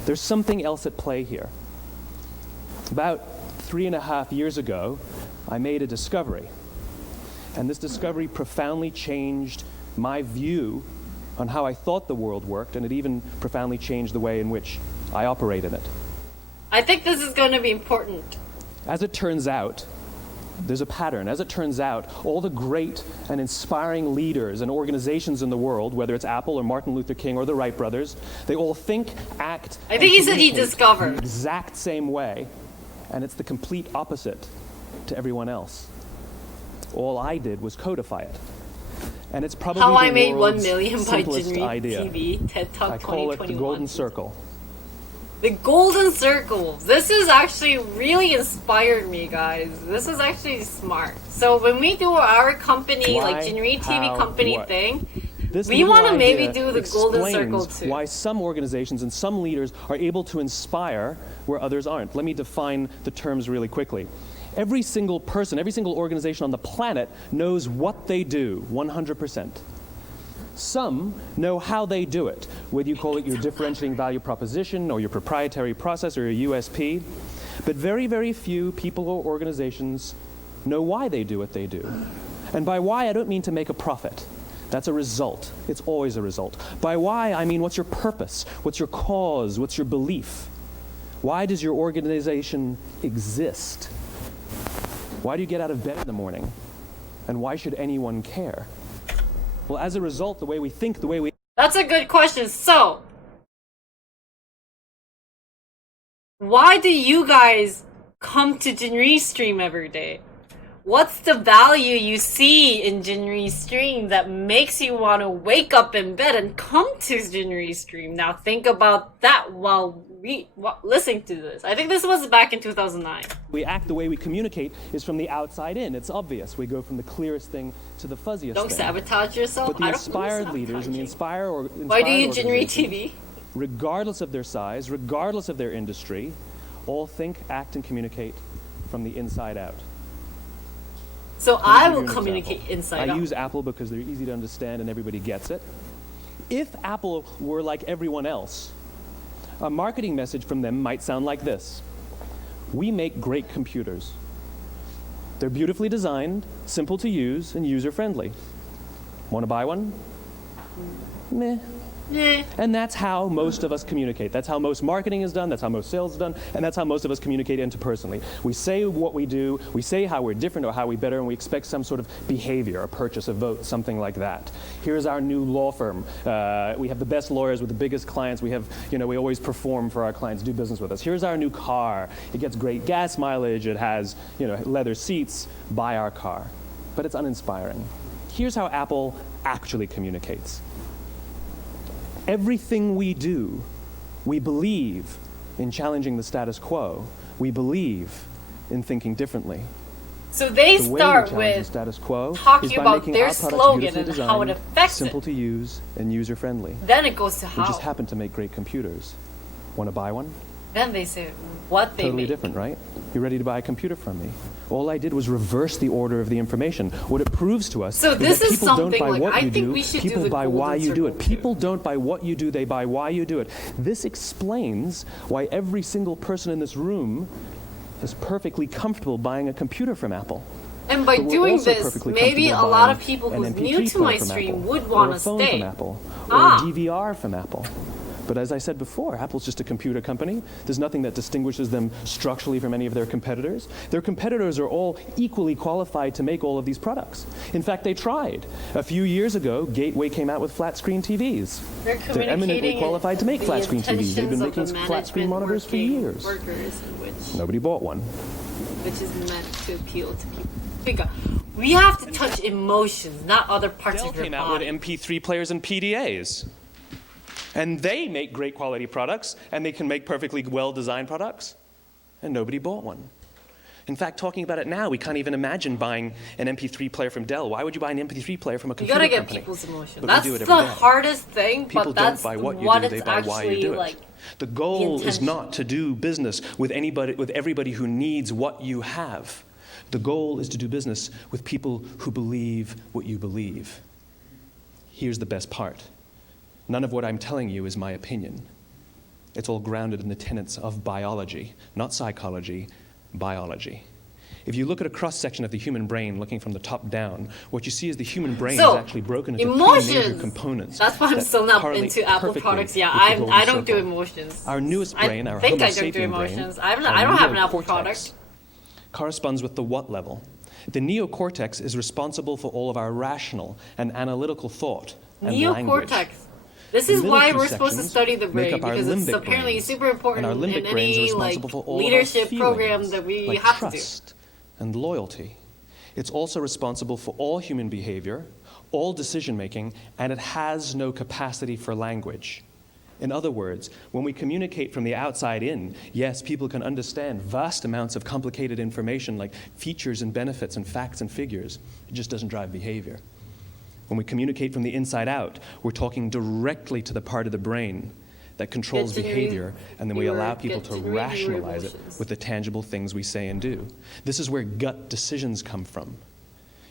There's something else at play here. About 3.5 years ago, I made a discovery. And this discovery profoundly changed my view on how I thought the world worked, and it even profoundly changed the way in which I operate in it. I think this is going to be important. As it turns out, there's a pattern. As it turns out, all the great and inspiring leaders and organizations in the world, whether it's Apple or Martin Luther King or the Wright brothers, they all think, act, I think he said he discovered the exact same way, and it's the complete opposite to everyone else. All I did was codify it. And it's probably How the I Made 1 world's Million by simplest Jinri idea. TV, TED Talk I call it the 2021. golden circle. The golden circle. This is actually really inspired me, guys. This is actually smart. So when we do our company, Why, like Jinri TV how, company what? thing, This we little want to idea maybe do the golden circle explains too. why some organizations and some leaders are able to inspire where others aren't. Let me define the terms really quickly. Every single person, every single organization on the planet knows what they do 100%. Some know how they do it, whether you call it your differentiating value proposition or your proprietary process or your USP. But very, very few people or organizations know why they do what they do. And by why, I don't mean to make a profit. That's a result. It's always a result. By why, I mean what's your purpose? What's your cause? What's your belief? Why does your organization exist? Why do you get out of bed in the morning? And why should anyone care? Well, as a result, the way we think, the way we... That's a good question. So, why do you guys come to Jinri's stream every day? What's the value you see in Jinri's stream that makes you want to wake up in bed and come to Jinri's stream? Now think about that while listening to this. I think this was back in 2009. We act, the way we communicate is from the outside in. It's obvious. We go from the clearest thing to the fuzziest Don't thing. sabotage yourself. But the I don't inspired believe leaders and the sabotaging. Why do you Jinri TV? regardless of their size, regardless of their industry, all think, act, and communicate from the inside out. So I will communicate inside out. I use Apple because they're easy to understand and everybody gets it. If Apple were like everyone else, a marketing message from them might sound like this. We make great computers. They're beautifully designed, simple to use, and user-friendly. Want to buy one? Meh. And that's how most of us communicate. That's how most marketing is done, that's how most sales is done, and that's how most of us communicate interpersonally. We say what we do, we say how we're different or how we better, and we expect some sort of behavior, a purchase, a vote, something like that. Here's our new law firm. We have the best lawyers with the biggest clients. We have, we always perform for our clients, do business with us. Here's our new car. It gets great gas mileage. It has, leather seats. Buy our car. But it's uninspiring. Here's how Apple actually communicates. Everything we do, we believe in challenging the status quo. We believe in thinking differently. So they The way start we challenge the with status quo is talking by about making their our products slogan beautifully and how it designed, affects simple it. to use, and user-friendly. Then it goes to We how. just happen to make great computers. Want to buy one? Then they say what they Totally make. different, right? You're ready to buy a computer from me. All I did was reverse the order of the information. What it proves to us So this that is people don't something buy like, what I you think do, we should do people the buy golden why you do it. circle too. People don't buy what you do, they buy why you do it. This explains why every single person in this room is perfectly comfortable buying a computer from Apple. And by But we're doing also this, perfectly maybe a comfortable lot buying of people an who's MP3 new to player my from stream Apple, would or want a to phone stay. from Apple, or Ah. a DVR from Apple. But as I said before, Apple's just a computer company. There's nothing that distinguishes them structurally from any of their competitors. Their competitors are all equally qualified to make all of these products. In fact, they tried. A few years ago, Gateway came out with flat screen TVs. They're They're eminently communicating qualified to make the flat screen TVs. They've been intentions making of the flat screen management monitors for working years. Workers, which Nobody bought one. is meant to appeal to people. Because we have to touch emotions, not other parts Dell of your came out with body. MP3 players and PDAs. And they make great quality products, and they can make perfectly well-designed products, and nobody bought one. In fact, talking about it now, we can't even imagine buying an MP3 player from Dell. Why would you buy an MP3 player from a You computer gotta get company? people's emotion. But That's we do it the every day. hardest thing, People but that's don't buy what you do, it's they buy why you actually do it. like. The goal is intention. not to do business with everybody who needs what you have. The goal is to do business with people who believe what you believe. Here's the best part. None of what I'm telling you is my opinion. It's all grounded in the tenets of biology, not psychology, biology. If you look at a cross-section of the human brain, looking from the top down, what you see is the human brain So, is actually broken into emotions. 3 major components. That's why I'm that still not correlate into Apple perfectly products. Yeah, with the golden I don't do circle. emotions. Our newest brain, our I think Homo I don't do sapien emotions. brain, I don't have an Apple neocortex, product. corresponds with the what level. The neocortex is responsible for all of our rational and analytical thought and language. Neocortex. This The is middle why 2 we're supposed to sections study the make brain, up our because it's limbic apparently brains. super important And our limbic in brains are any responsible for all leadership of our program feelings, that we like have to do. trust and loyalty. It's also responsible for all human behavior, all decision making, and it has no capacity for language. In other words, when we communicate from the outside in, yes, people can understand vast amounts of complicated information like features and benefits and facts and figures. It just doesn't drive behavior. When we communicate from the inside out, we're talking directly to the part of the brain that controls behavior, and then we allow people to rationalize it with the tangible things we say and do. This is where gut decisions come from.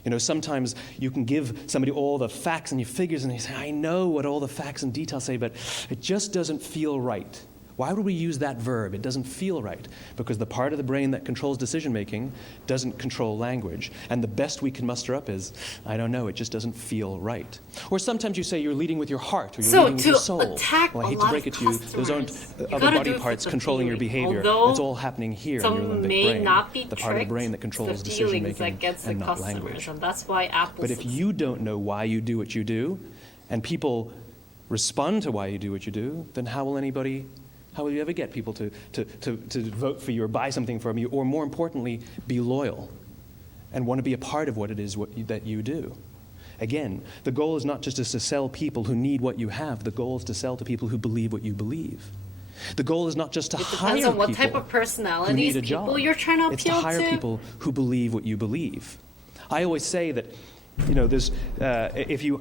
You know, sometimes you can give somebody all the facts and your figures, and they say, I know what all the facts and details say, but it just doesn't feel right. Why would we use that verb? It doesn't feel right, because the part of the brain that controls decision-making doesn't control language. And the best we can muster up is, I don't know, it just doesn't feel right. Or sometimes you say you're leading with your heart, or you're leading with your soul. Well, I hate to break it to you, those aren't other body parts controlling your behavior. It's all happening here in your limbic brain, the part of the brain that controls decision-making and not language. And that's why Apple. But if you don't know why you do what you do, and people respond to why you do what you do, then how will you ever get people to vote for you or buy something from you, or more importantly, be loyal and want to be a part of what it is that you do? Again, the goal is not just to sell people who need what you have. The goal is to sell to people who believe what you believe. The goal is not just to hire depends on what people type of personalities, who need a job. people you're trying to It's to appeal hire to. people who believe what you believe. I always say that, you know, there's if you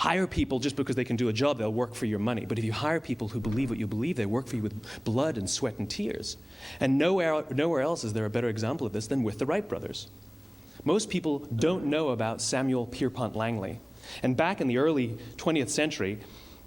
hire people just because they can do a job, they'll work for your money. But if you hire people who believe what you believe, they work for you with blood and sweat and tears. And nowhere else is there a better example of this than with the Wright brothers. Most people don't know about Samuel Pierpont Langley. And back in the early 20th century,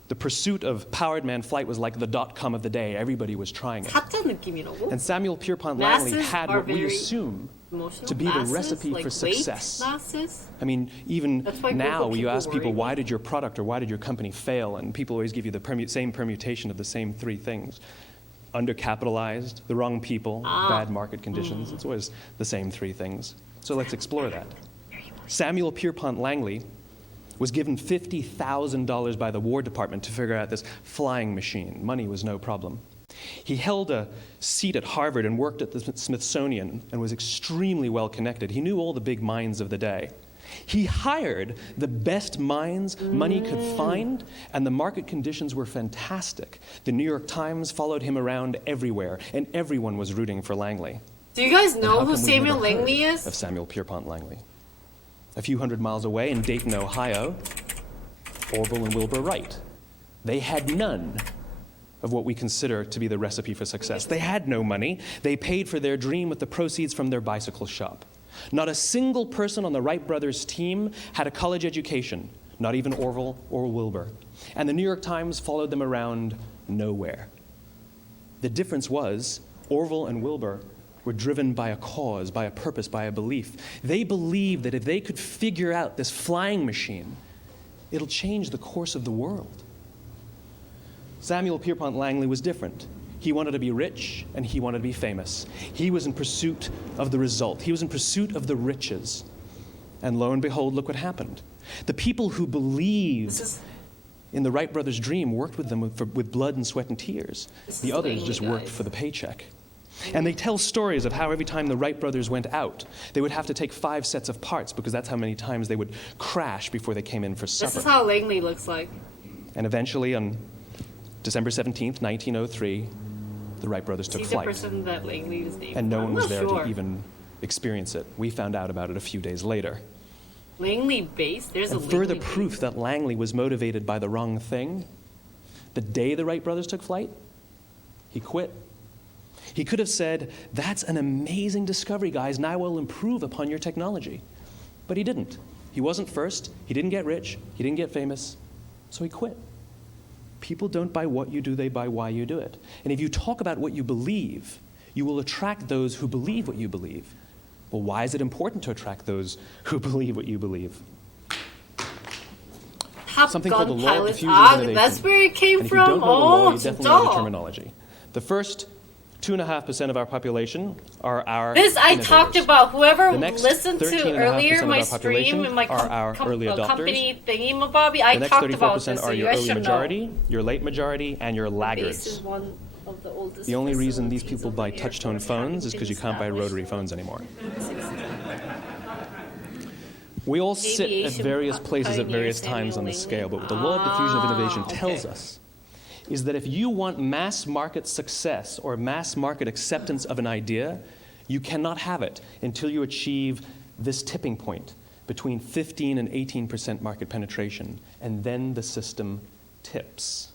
the pursuit of powered man flight was like the dot-com of the day. Everybody was trying it. 가짜 느낌이라고? And Samuel Pierpont Langley Masses had are what we very assume emotional. to be the Masses, recipe like for success. weight masses? I mean, even That's why now, Google you ask people people, worry why me. did your product or why did your company fail? And people always give you the same permutation of the same 3 things. Undercapitalized, the wrong people, bad market conditions. It's always the same 3 things. So let's explore that. Samuel Pierpont Langley was given $50,000 by the War Department to figure out this flying machine. Money was no problem. He held a seat at Harvard and worked at the Smithsonian and was extremely well connected. He knew all the big minds of the day. He hired the best minds money could find, and the market conditions were fantastic. The New York Times followed him around everywhere, and everyone was rooting for Langley. Do you guys And know how who come we've Samuel never heard Langley is? Of Samuel Pierpont Langley. A few hundred miles away in Dayton, Ohio, Orville and Wilbur Wright. They had none of what we consider to be the recipe for success. They had no money. They paid for their dream with the proceeds from their bicycle shop. Not a single person on the Wright brothers' team had a college education, not even Orville or Wilbur. And the New York Times followed them around nowhere. The difference was Orville and Wilbur were driven by a cause, by a purpose, by a belief. They believed that if they could figure out this flying machine, it'll change the course of the world. Samuel Pierpont Langley was different. He wanted to be rich, and he wanted to be famous. He was in pursuit of the result. He was in pursuit of the riches. And lo and behold, look what happened. The people who believed in the Wright brothers' dream worked with them with blood and sweat and tears. The others just worked for the paycheck. And they tell stories of how every time the Wright brothers went out, they would have to take 5 sets of parts because that's how many times they would crash before they came in for supper. This is how Langley looks like. And eventually, on December 17th, 1903, the Wright brothers took He's the flight. person that Langley was named. And no one was there sure. to even experience it. We found out about it a few days later. Langley base? There's a And further Langley proof base. that Langley was motivated by the wrong thing, the day the Wright brothers took flight, he quit. He could have said, that's an amazing discovery, guys, and I will improve upon your technology. But he didn't. He wasn't first, he didn't get rich, he didn't get famous, so he quit. People don't buy what you do, they buy why you do it. And if you talk about what you believe, you will attract those who believe what you believe. Well, why is it important to attract those who believe what you believe? Top Something Gun called the law of pilot. diffusion of innovation. That's where it came And if you from. don't know the law, you definitely know the 진짜. terminology. The first 2.5% of our population are our This I innovators. talked about. Whoever The next listened to 13.5% earlier of my our stream population in my are our early adopters. company thingy-mabobby, I The next talked about 34% this, so are you your guys early should majority, know. your late majority, and your Base is laggards. one of the oldest The only reason these facilities people of buy the touch-tone airport, phones is having because you been can't buy established rotary phones anymore. in 16. We all sit at Aviation various places at various pioneer times on the Samuel scale, but what the Langley. law of diffusion of innovation Ah, tells okay. us is that if you want mass market success or mass market acceptance of an idea, you cannot have it until you achieve this tipping point between 15 and 18% market penetration, and then the system tips.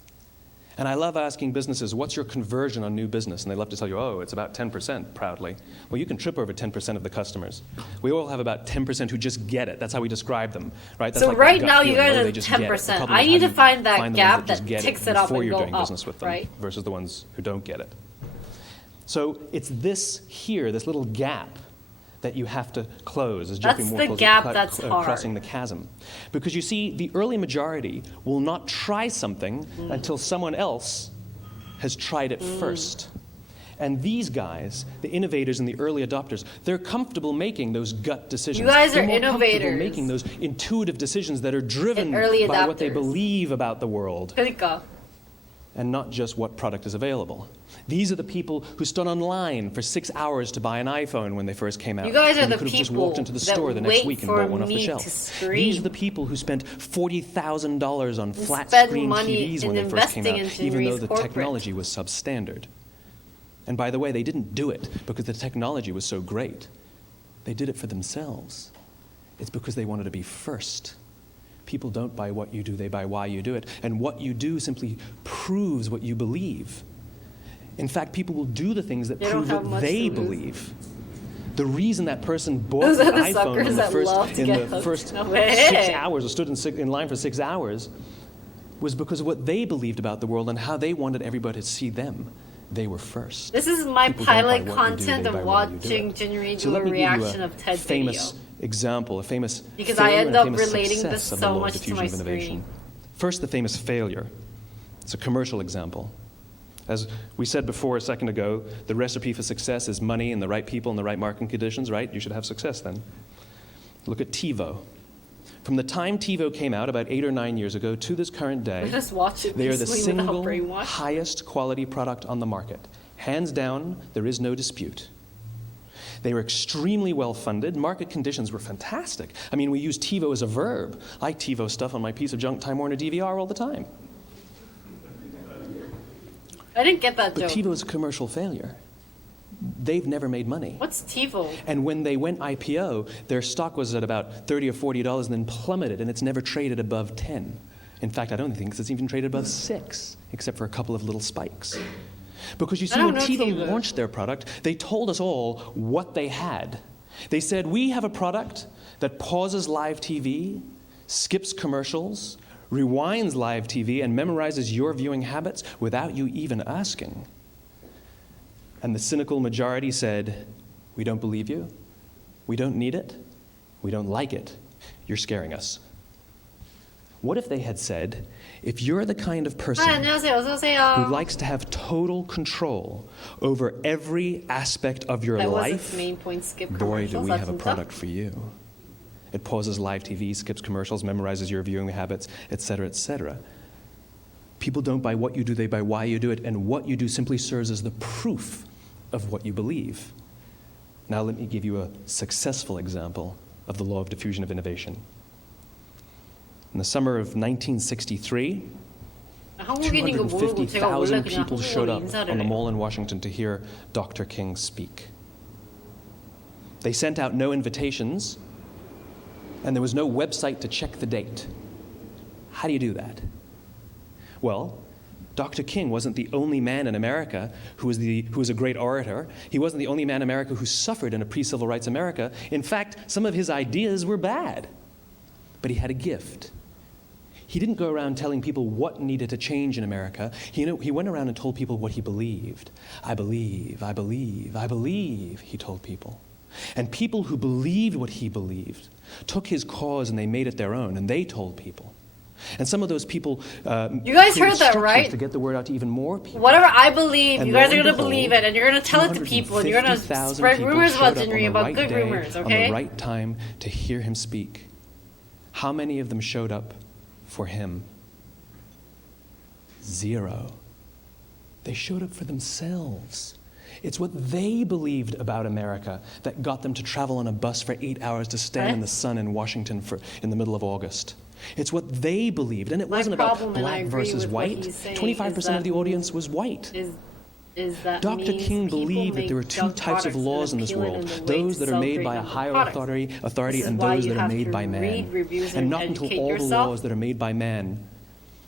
And I love asking businesses, what's your conversion on new business? And they love to tell you, oh, it's about 10%, proudly. Well, you can trip over 10% of the customers. We all have about 10% who just get it. That's how we describe them, right? That's So like right that gut now you feeling. guys Oh, are they just get it. The 10%. problem I is need how to do you find that the ones gap just that get ticks it up before and you're go doing up, business with them, right? versus the ones who don't get it. So it's this here, this little gap, that you have to close, as Jeffrey That's Moore the calls gap it, that's hard. crossing the chasm. Because you see, the early majority will not try something until someone else has tried it first. And these guys, the innovators and the early adopters, they're comfortable making those gut decisions. You guys They're are more comfortable innovators. making those intuitive decisions that are driven And early by what they adopters. believe about the world, 그러니까. and not just what product is available. These are the people who stood online for 6 hours to buy an iPhone when they first came out. You guys are when the could have just people walked into the that store the next wait week and for bought one off the me shelf. to scream. These are the people who spent $40,000 on flat spend screen money TVs when in they first came out, investing in even though Henry's the corporate. technology was substandard. And by the way, they didn't do it because the technology was so great. They did it for themselves. It's because they wanted to be first. People don't buy what you do, they buy why you do it. And what you do simply proves what you believe. In fact, people will do the things that They don't prove have what much they to lose. believe. The reason that person bought Those an are the iPhone suckers in the that love first, to in get the hooked. first No 6 way. hours or stood in line for 6 hours was because of what they believed about the world and how they wanted everybody to see them. They were first. This is my People don't buy pilot what you do, content they of buy why you do watching it. Jinri So do a let me give you reaction a of Ted's famous video. example, a famous Because I failure end and a up famous relating success this of the so law of much to diffusion my of innovation. screen. First, the famous failure. It's a commercial example. As we said before a second ago, the recipe for success is money and the right people and the right marketing conditions, right? You should have success then. Look at TiVo. From the time TiVo came out about 8 or 9 years ago to this current day, Just watch it they are the peacefully without single brainwash. highest quality product on the market. Hands down, there is no dispute. They were extremely well funded. Market conditions were fantastic. I mean, we use TiVo as a verb. I TiVo stuff on my piece of junk Time Warner DVR all the time. I didn't get that But joke. TiVo is a commercial failure. They've never made money. What's TiVo? And when they went IPO, their stock was at about $30 or $40 and then plummeted, and it's never traded above 10. In fact, I don't think it's even traded above 6, except for a couple of little spikes. Because you see, don't when know TiVo TiVo. launched their product, they told us all what they had. They said, we have a product that pauses live TV, skips commercials, rewinds live TV, and memorizes your viewing habits without you even asking. And the cynical majority said, we don't believe you, we don't need it, we don't like it, you're scaring us. What if they had said, if you're the kind of person 아, 안녕하세요. 어서 who 오세요. likes to have total control over every aspect of your That was life, its main point. Skip boy, do commercials. we 아, have a 진짜? product for you. It pauses live TV, skips commercials, memorizes your viewing habits, etc., etc. People don't buy what you do, they buy why you do it, and what you do simply serves as the proof of what you believe. Now let me give you a successful example of the law of diffusion of innovation. In the summer of 1963, 한국인인 거 모르고 제가 원래 250,000 그냥 people showed 한국어로 up 인사를 on the 해요. mall in Washington to hear Dr. King speak. They sent out no invitations, and there was no website to check the date. How do you do that? Well, Dr. King wasn't the only man in America who was a great orator. He wasn't the only man in America who suffered in a pre-civil rights America. In fact, some of his ideas were bad. But he had a gift. He didn't go around telling people what needed to change in America. He went around and told people what he believed. I believe, I believe, I believe, he told people. And people who believed what he believed took his cause and they made it their own, and they told people. And some of those people you guys heard that, right? To get the word out to even more people. Whatever I believe, And you guys lo are and going to behold, believe it, and you're going to tell it to people, and you're going to 250,000 spread people rumors about showed up Jinri, on the about right good day, rumors, on okay? the right time to hear him speak. How many of them showed up for him? 0. They showed up for themselves. It's what they believed about America that got them to travel on a bus for 8 hours to stand in the sun in Washington in the middle of August. It's what they believed, and it wasn't about black versus white. 25% of the audience was white. Is that Dr. King believed that there were two types of laws in this world, those that are made by a higher authority and those that are made by man. And not until all the laws that are made by man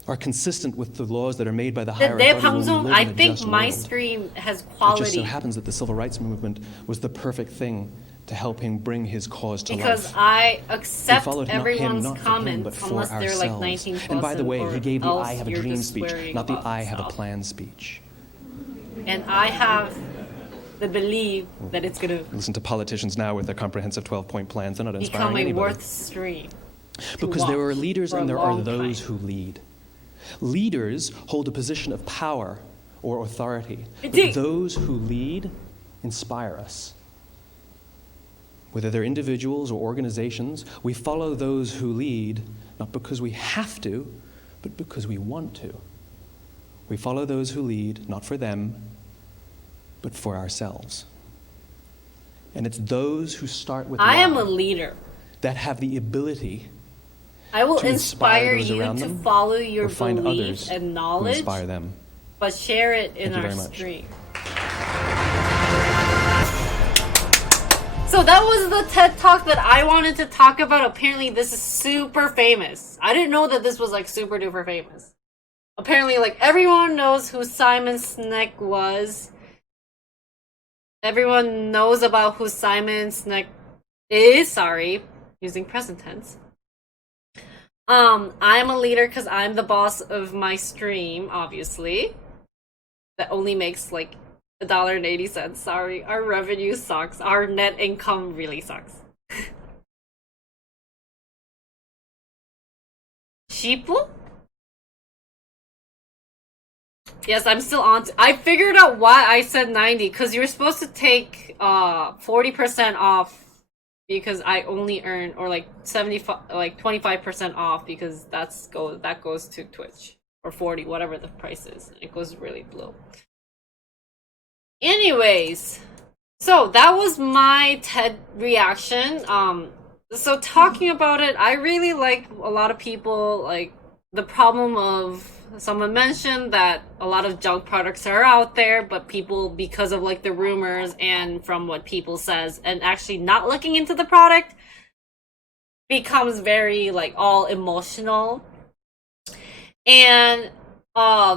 are consistent with the laws that are made by the higher authority will we live in a I just think my world. stream has It just so quality happens that the civil rights movement was the perfect thing to help him bring his cause to because life. I We accept followed not him, everyone's not for him, comments but for unless they're like ourselves. 19 plus And by the way, he gave the else I have a you're dream just speech, swearing not the about I have a stuff. plan speech. And I have the belief that it's going to Listen to politicians now with their comprehensive 12-point plans. They're not become inspiring a anybody. worth stream. Because there are leaders for a and there are long those time. who lead. Leaders hold a position of power or authority. But Indeed. those who lead inspire us. Whether they're individuals or organizations, we follow those who lead not because we have to, but because we want to. We follow those who lead not for them, but for ourselves. And it's those who start with I am love a leader. that have the ability I will to inspire inspire those you around to them follow your or find beliefs others and who knowledge, inspire them. but share it in Thank you our very much. stream. So that was the TED Talk that I wanted to talk about. Apparently this is super famous. I didn't know that this was like super duper famous. Apparently like everyone knows who Simon Sinek was. Everyone knows about who Simon Sinek is, using present tense. I'm a leader because I'm the boss of my stream, obviously. That only makes like $1.80. Sorry, our revenue sucks. Our net income really sucks. Sheeple? Yes, I'm still on. I figured out why I said 90 because you're supposed to take 40% off because I only earn, or like 75, like 25% off because that goes to Twitch, or 40, whatever the price is. It goes really low. Anyways, so that was my TED reaction. So talking about it, I really like a lot of people like the problem of someone mentioned that a lot of junk products are out there, but people, because of like the rumors and from what people says and actually not looking into the product, becomes very like all emotional. And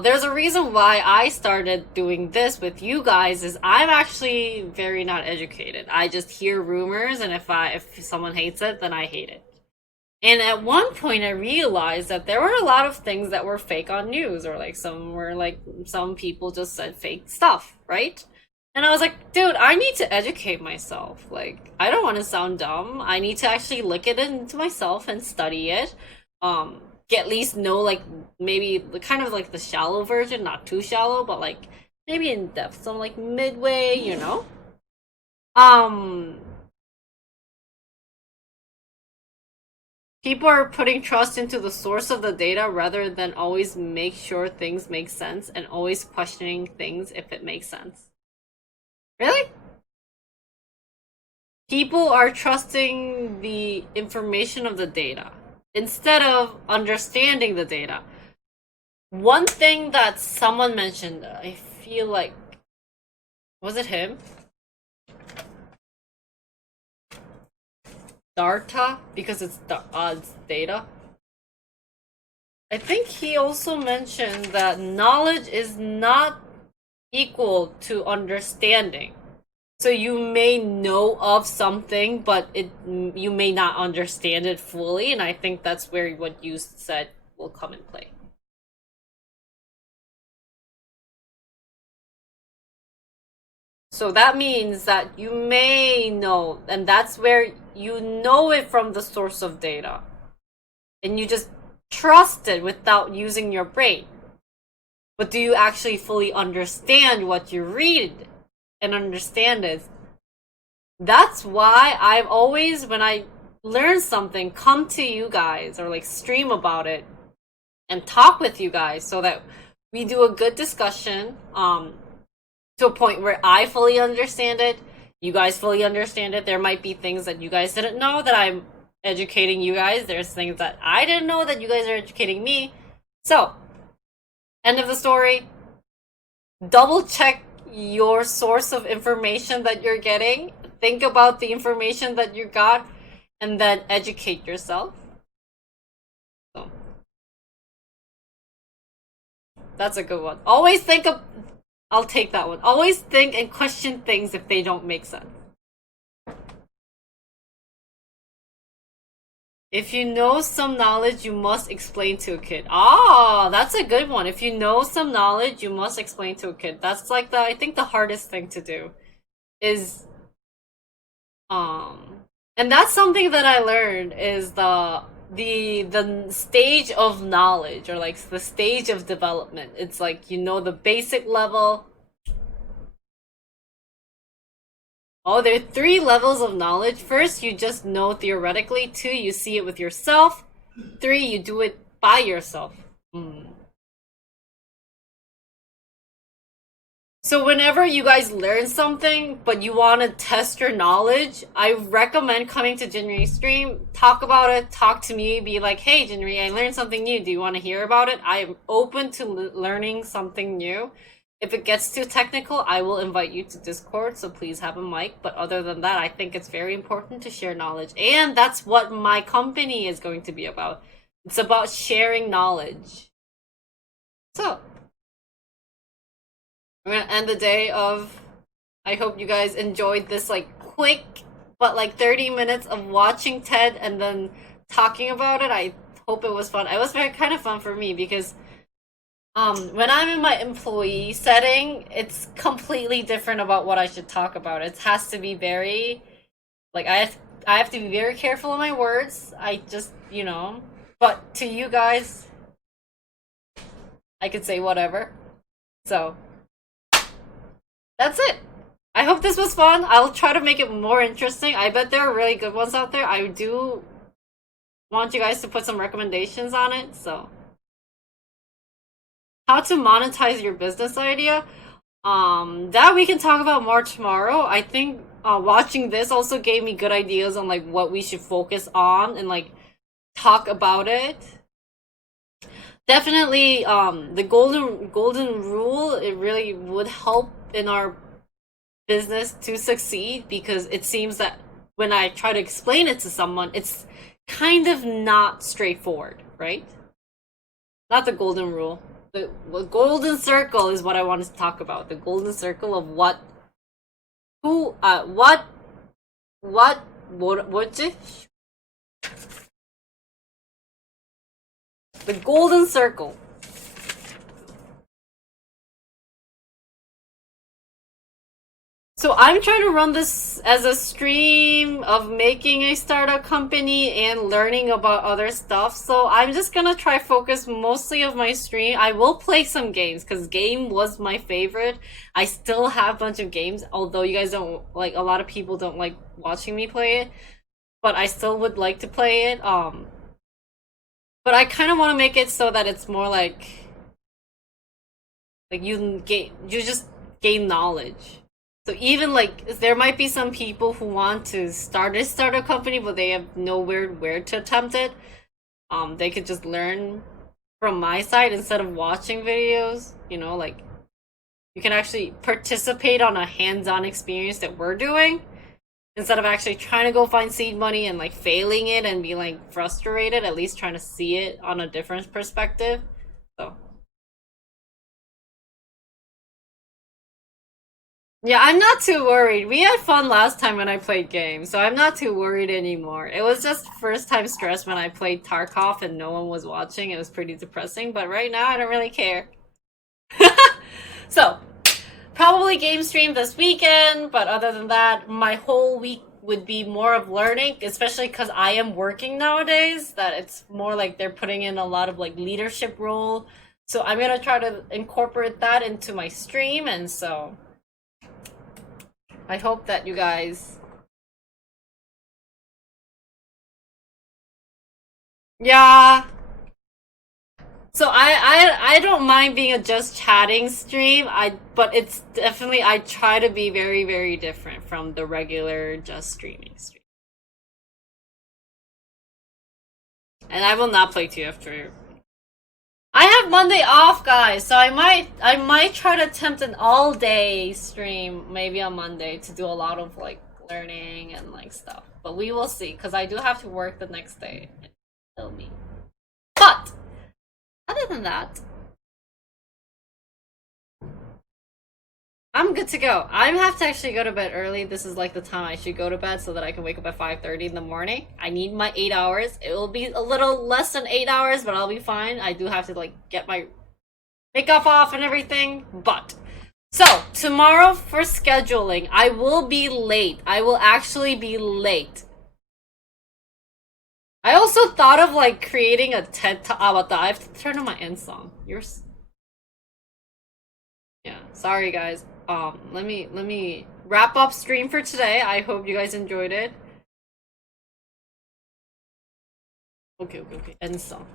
there's a reason why I started doing this with you guys is I'm actually very not educated. I just hear rumors, and if someone hates it, then I hate it. And at one point I realized that there were a lot of things that were fake on news, or like some people just said fake stuff, right? And I was like, dude, I need to educate myself. Like, I don't want to sound dumb. I need to actually look it into myself and study it. At least know like maybe kind of like the shallow version, not too shallow, but like maybe in depth, some like midway, you know? People are putting trust into the source of the data rather than always make sure things make sense and always questioning things if it makes sense. Really? People are trusting the information of the data instead of understanding the data. One thing that someone mentioned, I feel like, was it him? Darta, because it's data. I think he also mentioned that knowledge is not equal to understanding. So you may know of something, but you may not understand it fully, and I think that's where what you said will come in play. So that means that you may know, and that's where you know it from the source of data. And you just trust it without using your brain. But do you actually fully understand what you read and understand it? That's why I've always, when I learn something, come to you guys or like stream about it and talk with you guys so that we do a good discussion to a point where I fully understand it, you guys fully understand it. There might be things that you guys didn't know that I'm educating you guys. There's things that I didn't know that you guys are educating me. So, end of the story. Double check your source of information that you're getting. Think about the information that you got and then educate yourself. So, that's a good one. Always think of, I'll take that one. Always think and question things if they don't make sense. If you know some knowledge, you must explain to a kid. Ah, that's a good one. If you know some knowledge, you must explain to a kid. That's like I think the hardest thing to do is, and that's something that I learned is the stage of knowledge or like the stage of development. It's like, you know, the basic level. Oh, there are 3 levels of knowledge. First, you just know theoretically. 2, you see it with yourself. 3, you do it by yourself. So whenever you guys learn something, but you want to test your knowledge, I recommend coming to Jinri's stream, talk about it, talk to me, be like, hey, Jinri, I learned something new. Do you want to hear about it? I am open to learning something new. If it gets too technical, I will invite you to Discord, so please have a mic. But other than that, I think it's very important to share knowledge. And that's what my company is going to be about. It's about sharing knowledge. So, we're gonna end the day of, I hope you guys enjoyed this like quick, but like 30 minutes of watching TED and then talking about it. I hope it was fun. It was very kind of fun for me because when I'm in my employee setting, it's completely different about what I should talk about. It has to be very, like, I have to be very careful of my words. I just, you know, but to you guys, I could say whatever. So, that's it. I hope this was fun. I'll try to make it more interesting. I bet there are really good ones out there. I do want you guys to put some recommendations on it, so. How to monetize your business idea? That we can talk about more tomorrow. I think watching this also gave me good ideas on like what we should focus on and like talk about it. Definitely, the golden rule, it really would help in our business to succeed because it seems that when I try to explain it to someone, it's kind of not straightforward, right? Not the golden rule. The golden circle is what I wanted to talk about. The golden circle of what's it? The golden circle. So I'm trying to run this as a stream of making a startup company and learning about other stuff. So I'm just gonna try focus mostly of my stream. I will play some games because game was my favorite. I still have a bunch of games, although you guys don't like, a lot of people don't like watching me play it, but I still would like to play it. But I kind of want to make it so that it's more like you just gain knowledge. So even like there might be some people who want to start a company, but they have nowhere where to attempt it. They could just learn from my side instead of watching videos. You know, like you can actually participate on a hands-on experience that we're doing instead of actually trying to go find seed money and like failing it and be like frustrated. At least trying to see it on a different perspective. So. Yeah, I'm not too worried. We had fun last time when I played games, so I'm not too worried anymore. It was just first time stress when I played Tarkov and no one was watching. It was pretty depressing, but right now I don't really care. So, probably game stream this weekend, but other than that, my whole week would be more of learning, especially because I am working nowadays, that it's more like they're putting in a lot of like leadership role. So I'm gonna try to incorporate that into my stream, and so I hope that you guys. Yeah. So I don't mind being a just chatting stream. But it's definitely I try to be very very different from the regular just streaming stream. And I will not play TF3. I have Monday off, guys, so I might try to attempt an all day stream maybe on Monday to do a lot of like learning and like stuff. But we will see, because I do have to work the next day. Kill me. But other than that, I'm good to go. I have to actually go to bed early. This is like the time I should go to bed so that I can wake up at 5:30 in the morning. I need my 8 hours. It will be a little less than 8 hours, but I'll be fine. I do have to like get my makeup off and everything. But so tomorrow for scheduling, I will be late. I will actually be late. I also thought of like creating a TED Talk. I have to turn on my end song. Yeah, sorry guys. Let me wrap up stream for today. I hope you guys enjoyed it. Okay. End song.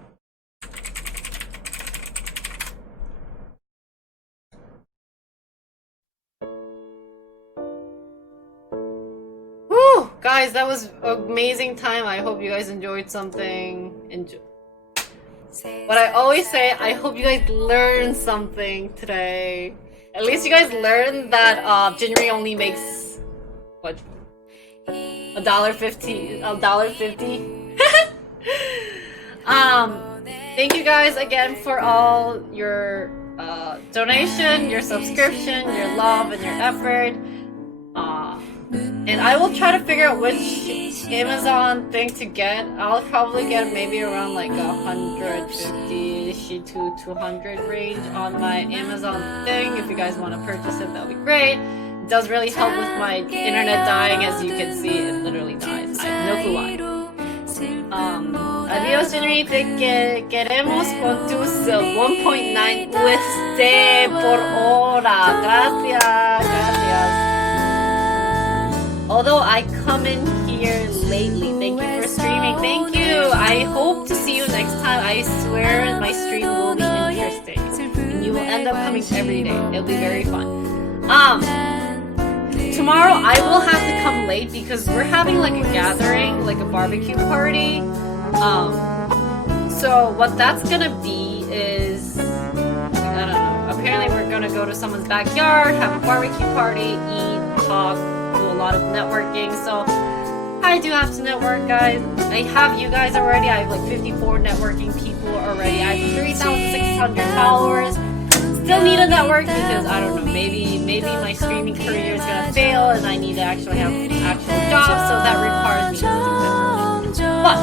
Whew, guys, that was amazing time. I hope you guys enjoyed something. But I always say, I hope you guys learned something today. At least you guys learned that Jinri only makes what, $1.50. Thank you guys again for all your donation, your subscription, your love, and your effort. And I will try to figure out which Amazon thing to get. I'll probably get maybe around like 150-ish to 200 range on my Amazon thing. If you guys want to purchase it, that'll be great. It does really help with my internet dying. As you can see, it literally dies. I have no clue why. Adios, Henry. Te queremos con tus 1.9 USD por hora. Gracias. Although I come in here lately, thank you for streaming. Thank you. I hope to see you next time. I swear my stream will be interesting, and you will end up coming every day. It'll be very fun. Tomorrow I will have to come late because we're having like a gathering, like a barbecue party. So what that's gonna be is, I don't know. Apparently we're gonna go to someone's backyard, have a barbecue party, eat, talk, do a lot of networking. So I do have to network, guys. I have you guys already. I have like 54 networking people already. I have 3,600 followers. Still need a network because I don't know, maybe my streaming career is gonna fail and I need to actually have an actual job, so that requires me to do that. But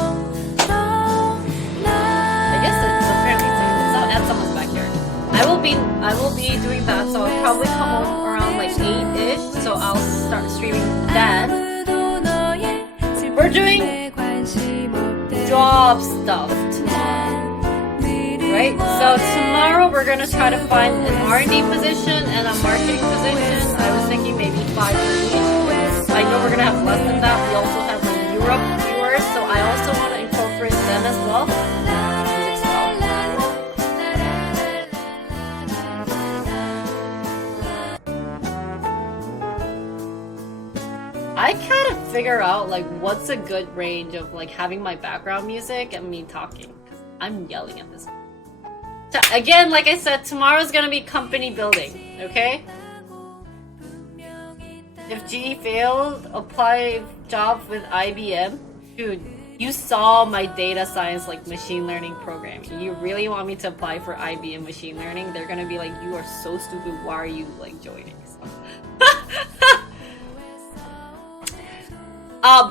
I guess it's apparently it's out at someone's backyard. I will be doing that, so I'll probably come home around like 8-ish, so I'll start streaming then. We're doing job stuff tomorrow. Right? So tomorrow we're gonna try to find an R&D position and a marketing position. I was thinking maybe 5 for each. I know we're gonna have less than that. We also have like Europe viewers, so I also want to incorporate them as well. I kind of figure out like what's a good range of like having my background music and me talking. I'm yelling at this. So again, like I said, tomorrow's gonna be company building, okay? If G failed, apply job with IBM. Dude, you saw my data science, like machine learning programming. You really want me to apply for IBM machine learning? They're gonna be like, you are so stupid, why are you like joining? So.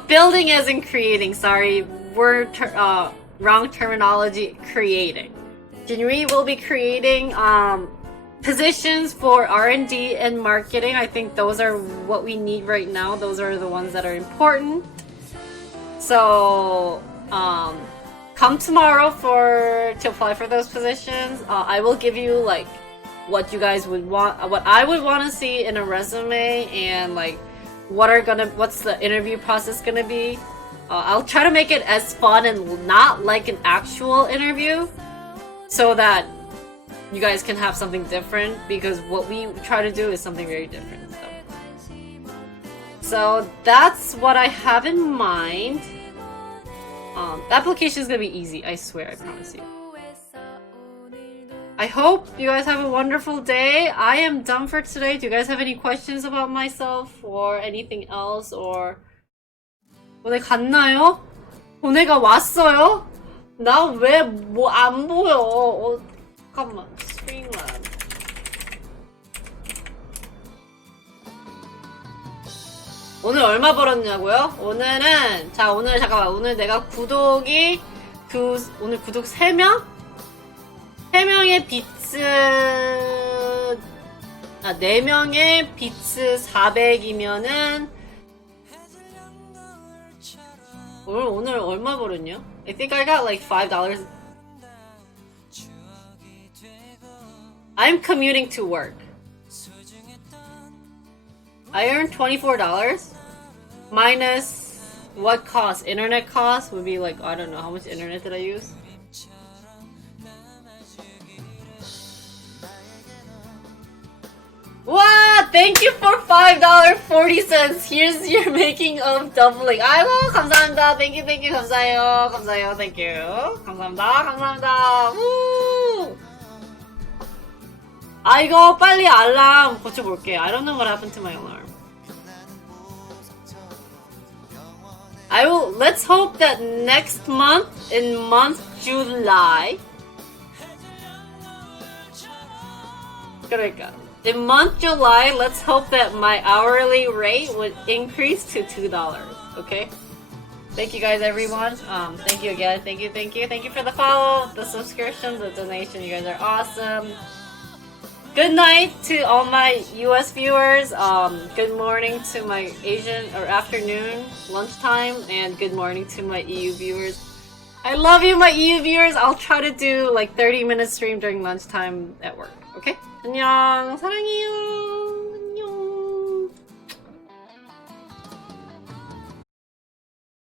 Building as in creating. Sorry, wrong terminology. Creating. Jinri will be creating positions for R&D and marketing. I think those are what we need right now. Those are the ones that are important. So come tomorrow to apply for those positions. I will give you like what you guys would want, what I would want to see in a resume, and like what's the interview process gonna be. I'll try to make it as fun and not like an actual interview, so that you guys can have something different, because what we try to do is something very different. So that's what I have in mind. The application is gonna be easy, I swear, I promise you. I hope you guys have a wonderful day. I am done for today. Do you guys have any questions about myself or anything else? Or 오늘 갔나요? 오늘가 왔어요? 나 왜 뭐 안 보여? 잠깐만, 스크린만. 오늘 얼마 벌었냐고요? 오늘은 오늘 내가 구독이 오늘 구독 3명? 3명의 비츠 4명의 비츠 400이면은 오늘 얼마 벌었냐? I think I got like $5. I'm commuting to work. I earned $24 minus what cost? Internet cost would be like, I don't know, how much internet did I use? Wow, thank you for $5.40. Here's your making of doubling. 아이고, 감사합니다. Thank you, 감사해요. 감사해요, thank you. 감사합니다. 우! 아, 이거 빨리 알람 고쳐볼게. I don't know what happened to my alarm. Let's hope that next month, in month July. 그러니까. In month July, let's hope that my hourly rate would increase to $2. Okay? Thank you guys, everyone. Thank you again. Thank you for the follow, the subscription, the donation. You guys are awesome. Good night to all my US viewers. Good morning to my Asian, or afternoon, lunchtime, and good morning to my EU viewers. I love you, my EU viewers. I'll try to do like 30-minute stream during lunchtime at work. Okay? 안녕, 사랑해요.